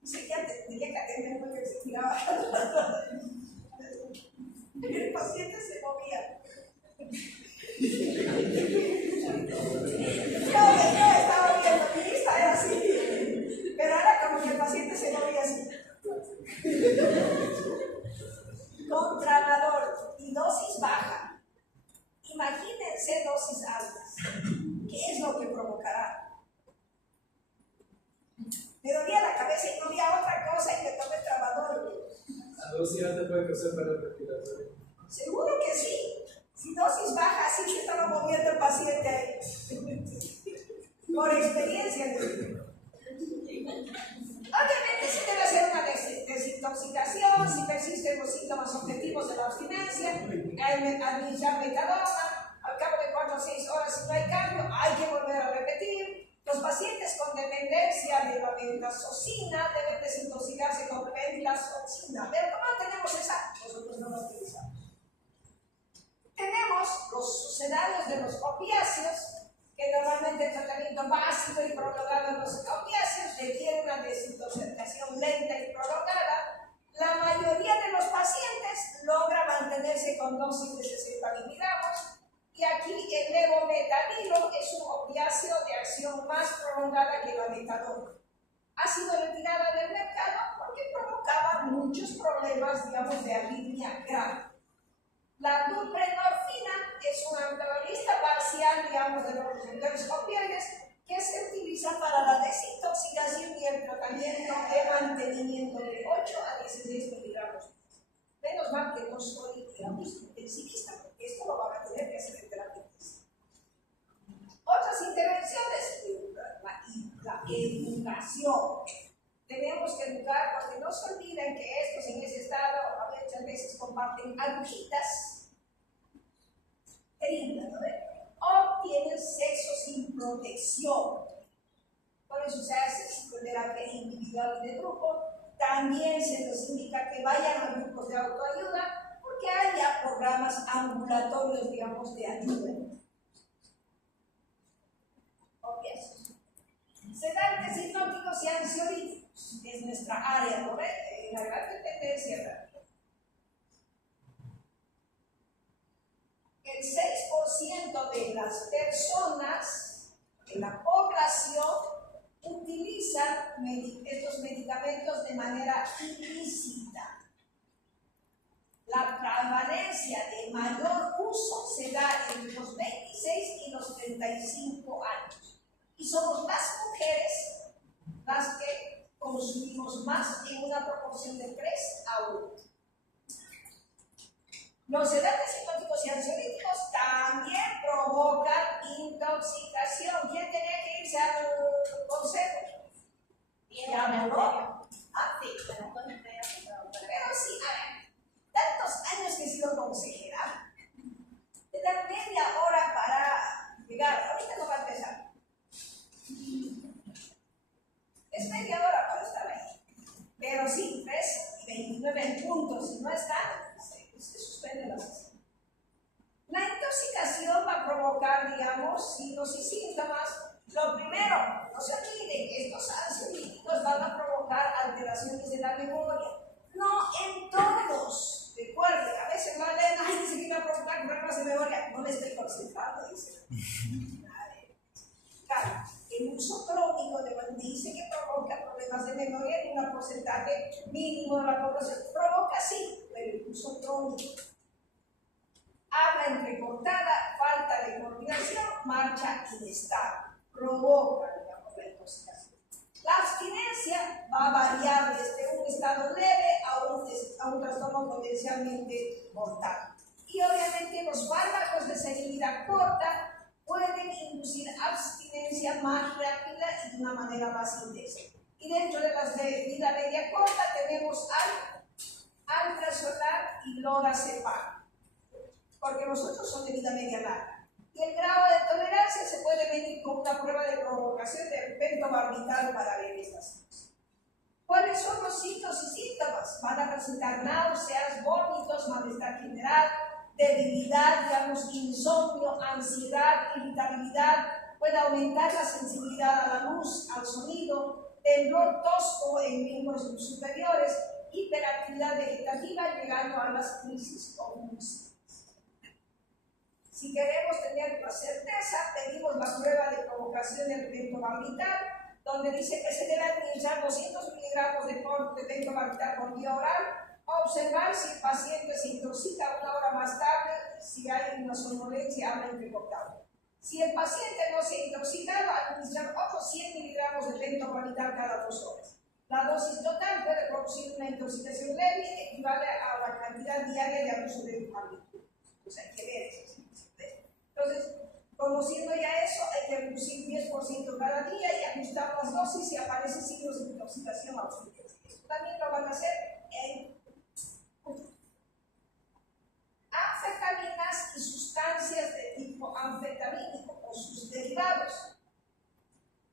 Dice, ya tenía que atender porque se tiraba. El paciente se movía. Yo estaba viendo, mi vista era así. Pero ahora como que el paciente se movía así. Con tramador y dosis baja. Imagínense dosis altas. ¿Qué es lo que provocará? Me dolía la cabeza y no había otra cosa y me tomé el tramador. ¿La dosis alta puede causar paro respiratorio? Seguro que sí. Si dosis baja, sí se estaba moviendo el paciente ahí. Por experiencia. Obviamente se debe hacer una desintoxicación si persisten los síntomas objetivos de la abstinencia, administrar metadona. Al cabo de 4 o 6 horas, si no hay cambio, hay que volver a repetir. Los pacientes con dependencia de la benzodiazepina deben desintoxicarse con benzodiazepina. Pero ¿cómo tenemos esa? Nosotros no la utilizamos. Tenemos los sucedáneos de los opiáceos, que normalmente el tratamiento básico y prolongado de los opiáceos requiere una desintoxicación lenta y prolongada. La mayoría de los pacientes logra mantenerse con dosis de 60 miligramos. Y aquí el levometanilo es un opiáceo de acción más prolongada que la metadona. Ha sido retirada del mercado porque provocaba muchos problemas, digamos, de arritmia grave. La buprenorfina es un antagonista parcial, digamos, de los receptores opioides que se utiliza para la desintoxicación y el tratamiento de mantenimiento de 8 a 16 miligramos. Menos mal que no soy, digamos, intensivista, porque esto lo van a tener que hacer en terapia. Otras intervenciones, la educación. Tenemos que educar porque no se olviden que estos en ese estado muchas veces comparten agujitas, o tienen sexo sin protección. Por eso se hace psicoterapia individual y de grupo. También se nos indica que vayan a grupos de autoayuda porque haya programas ambulatorios, digamos, de ayuda. Sedantes, hipnóticos y ansiolíticos es nuestra área, ¿no? La gran dependencia. El 6% de las personas en la población utilizan estos medicamentos de manera ilícita. La prevalencia de mayor uso se da entre los 26 y los 35 años. Y somos las mujeres las que consumimos más en una proporción de 3 a 1. Los sedantes hipnóticos y ansiolíticos también provocan intoxicación. ¿Quién tenía que irse al consejo? Ya me habló. Ah, sí, pero sí, a ver, tantos años que he sido consejera, te dan media hora para llegar. Ahorita no va a empezar. Es media hora para estar ahí. Pero sí, 3 y 29 puntos. Si no están, se suspende la sesión. La intoxicación va a provocar, digamos, signos y síntomas. Lo primero, no se olviden que estos ansiolíticos van a provocar alteraciones de la memoria. No en todos. Recuerden, a veces van a leer, ay, dice que va a provocar problemas de memoria. No me estoy concentrando, dice. Claro, El uso crónico dice que provoca problemas de memoria en un porcentaje mínimo de la población. Provoca sí, pero el uso crónico. Habla entrecortada, falta de coordinación, marcha inestable. Provoca, digamos, la intoxicación. La abstinencia va a variar desde un estado leve a un trastorno potencialmente mortal. Y obviamente los fármacos de seguridad corta pueden inducir abstinencia más rápida y de una manera más intensa. Y dentro de las de vida media corta tenemos alprazolam y lorazepam, porque los otros son de vida media larga. Y el grado de tolerancia se puede medir con una prueba de provocación de pentobarbital para ver estas cosas. ¿Cuáles son los signos y síntomas? Van a presentar náuseas, vómitos, malestar general, debilidad, digamos, insomnio, ansiedad, irritabilidad, puede aumentar la sensibilidad a la luz, al sonido, temblor tosco en miembros superiores, hiperactividad vegetativa, llegando a las crisis convulsivas. Si queremos tener la certeza, pedimos la prueba de provocación del pentobarbital, donde dice que se debe administrar 200 miligramos de pentobarbital por vía oral, observar si el paciente se intoxica una hora más tarde, si hay una somnolencia, habla entrecortado. Si el paciente no se ha intoxicado, administrar otros 100 miligramos de pentobarbital cada 2 horas. La dosis total puede producir una intoxicación leve, equivale a la cantidad diaria de abuso de barbital. Pues hay que ver eso. Entonces, conociendo ya eso, hay que reducir 10% cada día y ajustar las dosis si aparecen signos de intoxicación absoluta. Esto también lo van a hacer en anfetaminas y sustancias de tipo anfetamínico o sus derivados.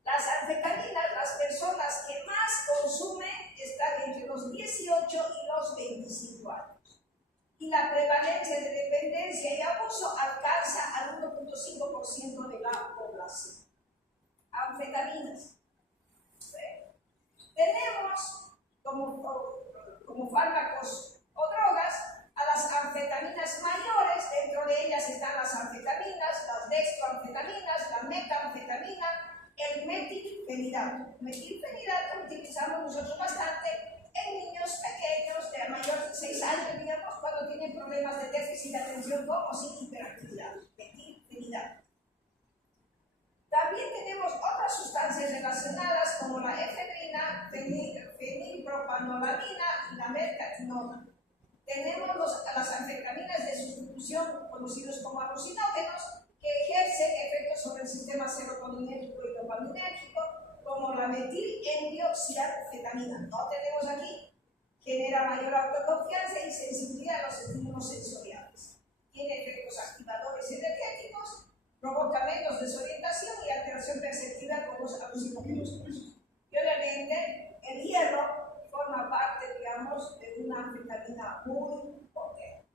Las anfetaminas, las personas que más consumen están entre los 18 y los 25 años. Y la prevalencia de dependencia y abuso alcanza al 1.5% de la población. Anfetaminas. Tenemos como fármacos o drogas a las anfetaminas mayores, dentro de ellas están las anfetaminas, las dextroanfetaminas, la metanfetamina, el metilfenidato. Metilfenidato lo utilizamos nosotros bastante en niños pequeños de mayor de 6 años, digamos, cuando tienen problemas de déficit de atención o sin hiperactividad. Metilfenidato. También tenemos otras sustancias relacionadas como la efedrina, fenilpropanolamina y la mercatinona. Tenemos las anfetaminas de sustitución, conocidos como alucinógenos, que ejercen efectos sobre el sistema serotoninérgico y dopaminérgico, como la metil-endioxianfetamina. No tenemos aquí. Genera mayor autoconfianza y sensibilidad a los estímulos sensoriales. Tiene efectos activadores energéticos, provoca menos desorientación y alteración perceptiva con los alucinógenos. Y obviamente, el hierro forma parte, digamos, de una anfetamina muy potente.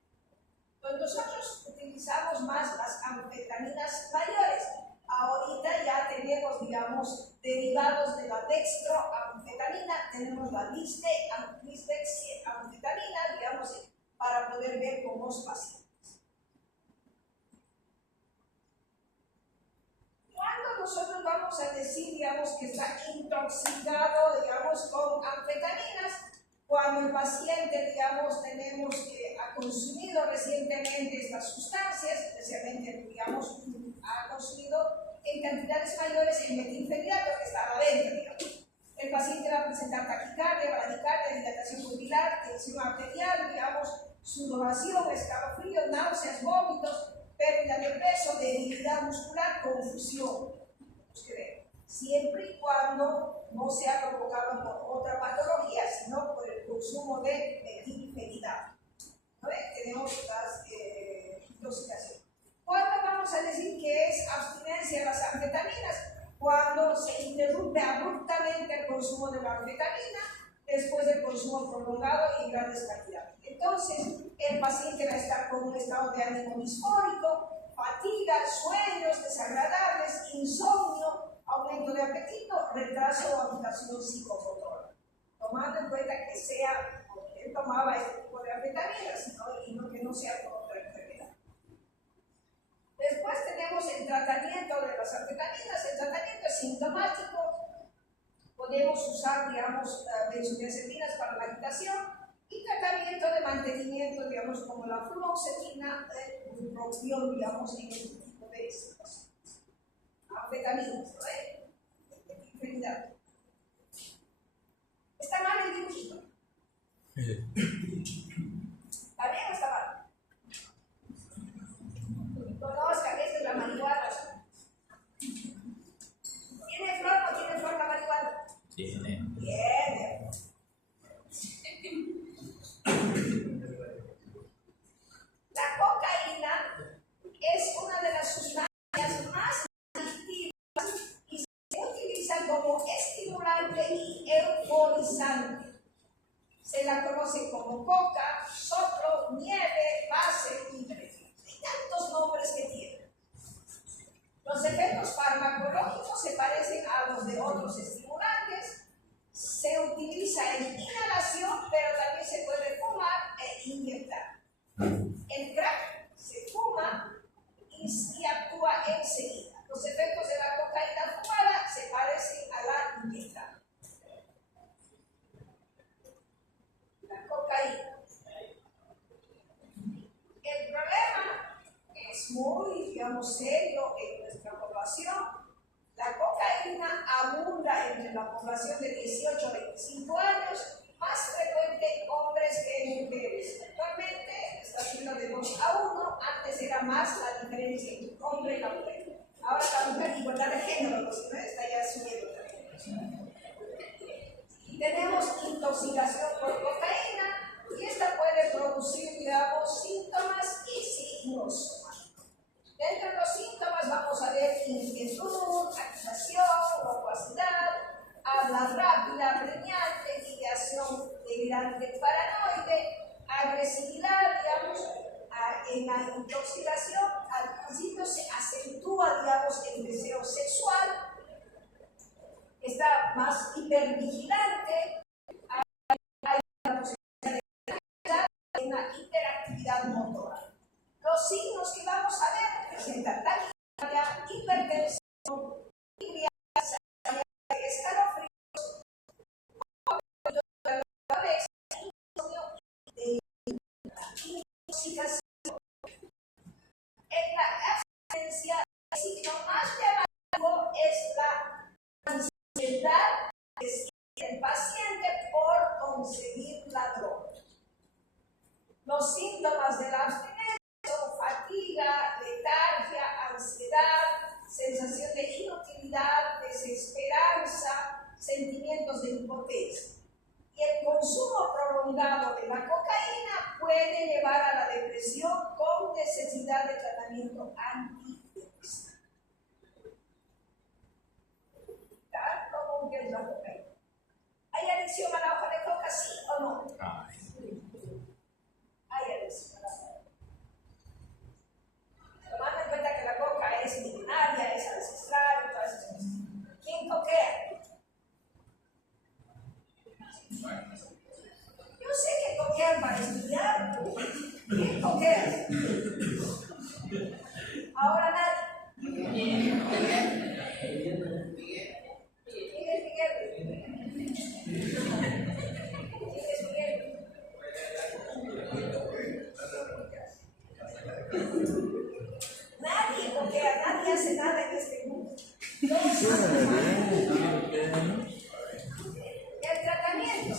Entonces nosotros utilizamos más las anfetaminas mayores. Ahorita ya tenemos, digamos, derivados de la dextroanfetamina, tenemos la lisdexanfetamina, digamos, para poder ver con los pacientes. Cuando nosotros vamos a decir, digamos, que está intoxicado, digamos, con anfetaminas, cuando el paciente, digamos, tenemos que ha consumido recientemente estas sustancias, especialmente, digamos, ha consumido en cantidades mayores el metilfenidato que está a la venta, digamos. El paciente va a presentar taquicardia, bradicardia, dilatación pupilar, tensión arterial, digamos, sudoración, escalofríos, náuseas, vómitos, pérdida de peso, debilidad muscular, confusión. Tenemos que ver. Siempre y cuando no sea provocado por otra patología, sino por el consumo de metilfenidato. Tenemos las intoxicaciones. ¿Cuándo vamos a decir que es abstinencia a las anfetaminas? Cuando se interrumpe abruptamente el consumo de la anfetamina después del consumo prolongado y en grandes cantidades. Entonces, el paciente va a estar con un estado de ánimo disfórico, fatiga, sueños desagradables, insomnio, aumento de apetito, retraso o agitación psicomotora. Tomando en cuenta que sea porque él tomaba este tipo de anfetaminas, y no que no sea por otra enfermedad. Después tenemos el tratamiento de las anfetaminas. El tratamiento es sintomático, podemos usar, digamos, benzodiazepinas para la agitación y tratamiento de mantenimiento, digamos, como la fluoxetina, bupropión, digamos, en este tipo de situaciones. Anfetaminas, ¿no? De infinidad. ¿Está mal el dibujito? ¿Está bien o está mal? Conozcan, esta es la marihuana. ¿Tiene flor o no tiene flor la marihuana? Tiene. Tiene. La cocaína es una de las sustancias más adictivas y se utiliza como estimulante y euforizante. Se la conoce como coca, soplo, nieve, base y tantos nombres que tiene. Los efectos farmacológicos se parecen a los de otros estimulantes. Se utiliza en inhalación, pero también se puede fumar e inyectar. El crack se fuma y actúa enseguida. Los efectos de la cocaína fumada se parecen a la inyectada. La cocaína. El problema es muy, digamos, serio en nuestra población. La cocaína abunda entre la población de 18 a 25 años, más frecuente en hombres que en mujeres. Actualmente está siendo de 2 a 1, antes era más la diferencia entre el hombre y la mujer. Ahora la mujer, igualdad de género, ¿no? Está ya subiendo también. Y tenemos intoxicación por cocaína, y esta puede producir, digamos, síntomas y signos. Dentro de los síntomas vamos a ver inquietud, agitación, locuacidad, habla rápida, preñante, ideación delirante paranoide, agresividad, digamos. En la intoxicación al principio se acentúa, digamos, el deseo sexual, está más hipervigilante, hay una posibilidad de una hiperactividad motora. Los signos que vamos a ver presentan taquicardia, hipertensión, escalofríos, intoxicación. En la abstinencia, el signo más llamativo es la ansiedad que siente el paciente por conseguir la droga. Los síntomas de la abstinencia son fatiga, letargia, ansiedad, sensación de inutilidad, desesperanza, sentimientos de impotencia. Y el consumo prolongado de la cocaína puede llevar a la depresión con necesidad de tratamiento antidepresivo. ¿Tal como que es la cocaína? ¿Hay adicción a la hoja de coca, sí o no? Hay adicción a la hoja de coca. Tomando en cuenta que la coca es milenaria, es ancestral y todas esas cosas. ¿Quién coquea? Yo sé que coquean para estudiar. ¿Quién coquea? Ahora nadie. ¿Quién es Miguel? Nadie coquea, nadie hace nada en este mundo. El tratamiento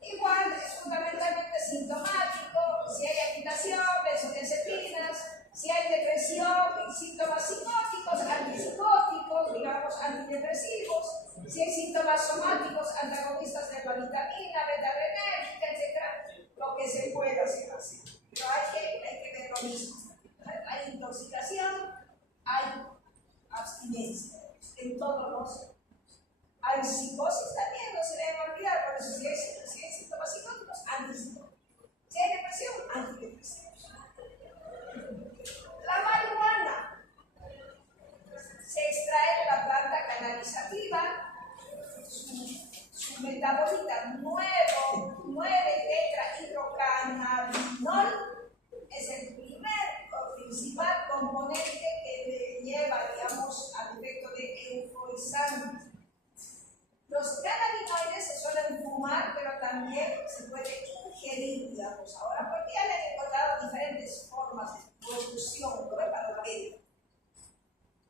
igual es fundamentalmente sintomático. Si hay agitación, benzodiazepinas. Si hay depresión, síntomas psicóticos, antipsicóticos, digamos antidepresivos. Si hay síntomas somáticos, antagonistas de la vitamina, beta-adrenérgica, etc. Lo que se pueda hacer así. Pero hay que ver lo mismo. Hay intoxicación, hay abstinencia en todos los. Hay psicosis también, no se deben olvidar. Por eso, si hay síntomas psicóticos, antipsicóticos. Si hay depresión, antidepresivos. La marihuana se extrae de la planta cannabisativa. Su metabolita 9-tetrahidrocannabinol es el primer o principal componente que le lleva, digamos, al efecto de euforia. Los cannabinoides se suelen fumar, pero también se puede ingerir, digamos, ahora, porque ya le han encontrado diferentes formas de producción, ¿no? Para la venta.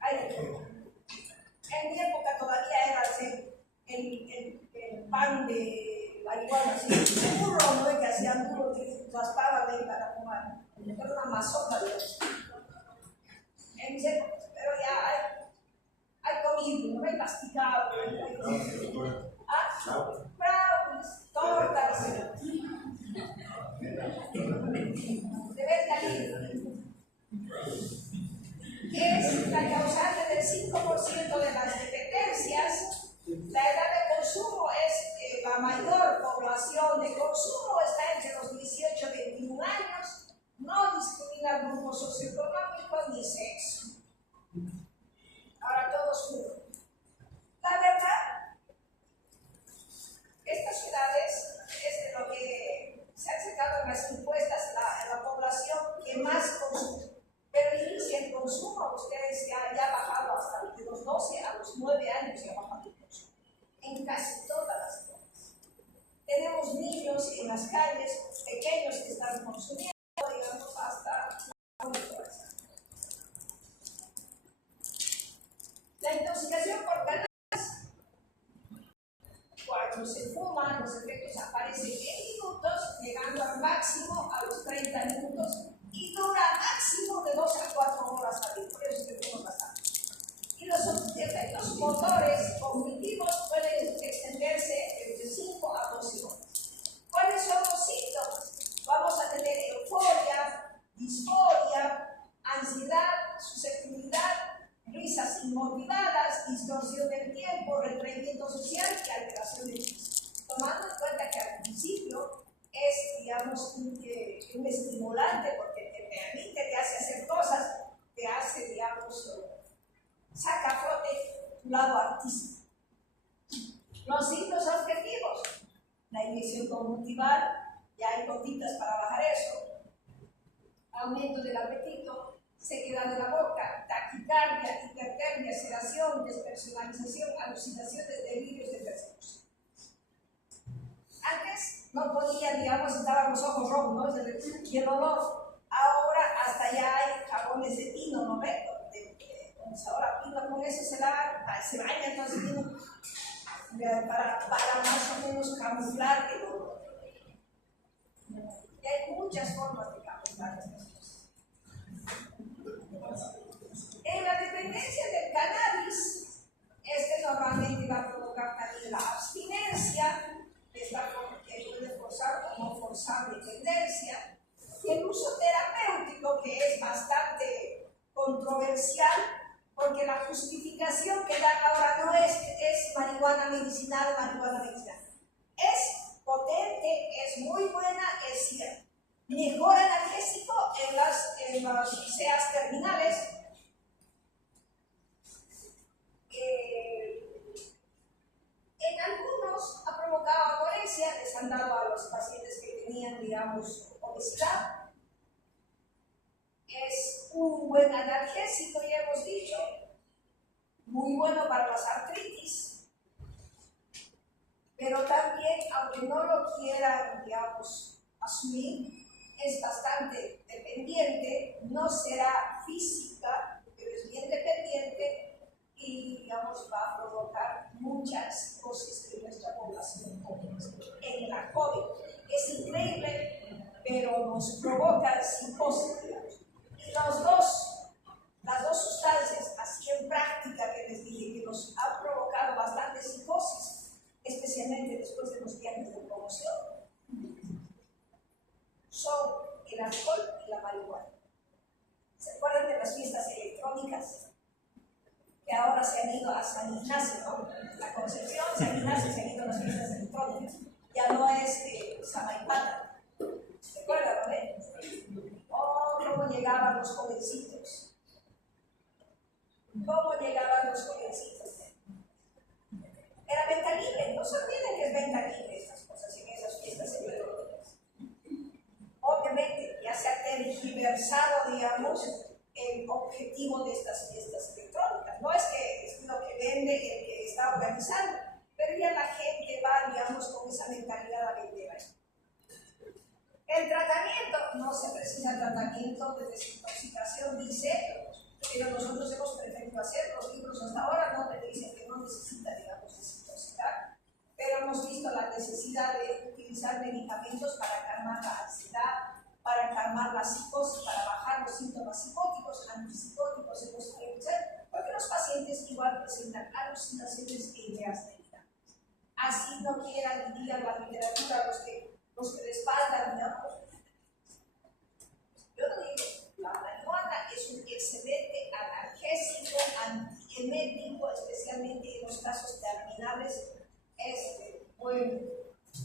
Hay de todo. En mi época todavía era así, el pan de marihuana, así, el burro, ¿no? Que hacían duro, que raspaban ahí para fumar. Era una mazota, digamos. En mis épocas, pero ya hay comido, no hay masticado. Brownies, tortas, de Bentalí, que es la causante del 5% de las dependencias. La edad de consumo es la mayor población de consumo, está entre los 18 y 21 años, no discrimina grupo socioeconómico ni sexo. Ahora todos fuman. La verdad, estas ciudades es de lo que se han sacado en las encuestas la población que más consume. Pero inicia el consumo, ustedes ya ha bajado hasta de los 12 a los 9 años, ya ha bajado el consumo. En casi todas las zonas. Tenemos niños en las calles, pequeños que están consumiendo, digamos, hasta la intoxicación por cannabis, cuando se fuma, los efectos aparecen en minutos, llegando al máximo a los 30 minutos y dura máximo de 2 a 4 horas al día, por eso se fuma bastante. Y los efectos motores cognitivos pueden extenderse entre 5 a 12 horas. ¿Cuáles son los síntomas? Vamos a tener euforia, disforia, ansiedad, susceptibilidad, risas inmotivadas, distorsión del tiempo, retraimiento social y alteración del juicio. Tomando en cuenta que al principio es, digamos, un estimulante porque te permite, te hace hacer cosas, te hace, digamos, saca a flote tu lado artístico. Los signos objetivos, la inyección cognitiva, ya hay gotitas para bajar eso, aumento del apetito, sequedad de la boca, taquicardia, hipertermia, sedación, despersonalización, alucinaciones, delirios de persecución. Antes no podía, digamos, estaban los ojos rojos, ¿no? Y el olor. Ahora hasta ya hay jabones de pino, ¿no ven? Ahora pino con eso se baña, entonces pino para más o menos camuflar el olor. Y hay muchas formas de camuflar estas cosas. En la dependencia del cannabis, normalmente va a provocar también la abstinencia, que puede forzar o no forzar dependencia, y el uso terapéutico, que es bastante controversial, porque la justificación que dan ahora no es marihuana medicinal o marihuana medicinal. Es potente, es muy buena, es cierto. Mejor analgésico en las CEAs terminales. En algunos ha provocado anorexia, les han dado a los pacientes que tenían, digamos, obesidad. Es un buen analgésico, ya hemos dicho, muy bueno para las artritis, pero también, aunque no lo quieran, digamos, asumir, es bastante dependiente, no será física, pero es bien dependiente y, digamos, va a provocar muchas cosas en nuestra población en la COVID. Es increíble, pero nos provoca psicosis, digamos. Y las dos sustancias, así en práctica que les dije, que nos han provocado bastante psicosis, especialmente después de los viajes de promoción, son el alcohol y la marihuana. ¿Se acuerdan de las fiestas electrónicas? Que ahora se han ido a San Ignacio, ¿no? La Concepción, San Ignacio, se han ido a las fiestas electrónicas. Ya no es Samaipata. ¿Se acuerdan, no? Oh, cómo llegaban los jovencitos. ¿Cómo llegaban los jovencitos? Era venta libre, no se olviden que es venta libre estas cosas en esas fiestas electrónicas. Obviamente ya se ha tergiversado, digamos, el objetivo de estas fiestas electrónicas. No es que es lo que vende el que está organizando, pero ya la gente va, digamos, con esa mentalidad a vender ahí. El tratamiento, no se precisa tratamiento de desintoxicación, dice, pero nosotros hemos preferido hacer, los libros hasta ahora no te dicen que no necesita, digamos, desintoxicar, pero hemos visto la necesidad de utilizar medicamentos para calmar la ansiedad, para calmar la psicosis, para bajar los síntomas psicóticos, antipsicóticos, porque los pacientes igual presentan alucinaciones e ideas delirantes. Así no quieran, digan la literatura, los que respaldan, digamos. Yo no digo, la marihuana es un excelente analgésico, antiemético, especialmente en los casos terminales. Bueno,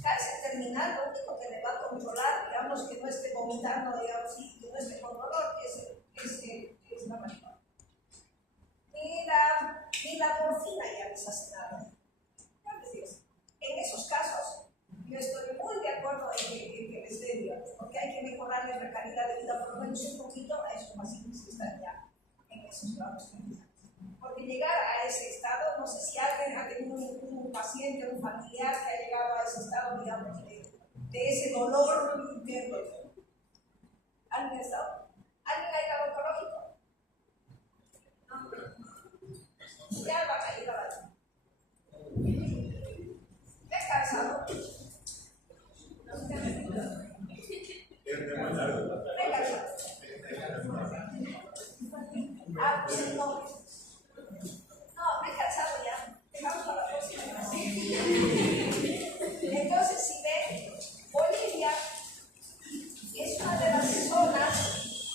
cáncer terminal, lo único que le va a controlar, digamos, que no esté vomitando, digamos, y que no esté con dolor, es la marihuana. Ni la morfina ya les hace nada. En esos casos, yo estoy muy de acuerdo en que les dé, digamos, porque hay que mejorarles la calidad de vida, por lo menos un poquito, a esos pacientes que están ya en esos grados terminales. Porque llegar a ese estado, no sé si alguien ha tenido un paciente, un familiar que ha llegado a ese estado, digamos, de ese dolor interno. ¿Alguien ha estado? ¿Alguien ha llegado oncológico? No. Ya va a llegar a cansado. Venga, no.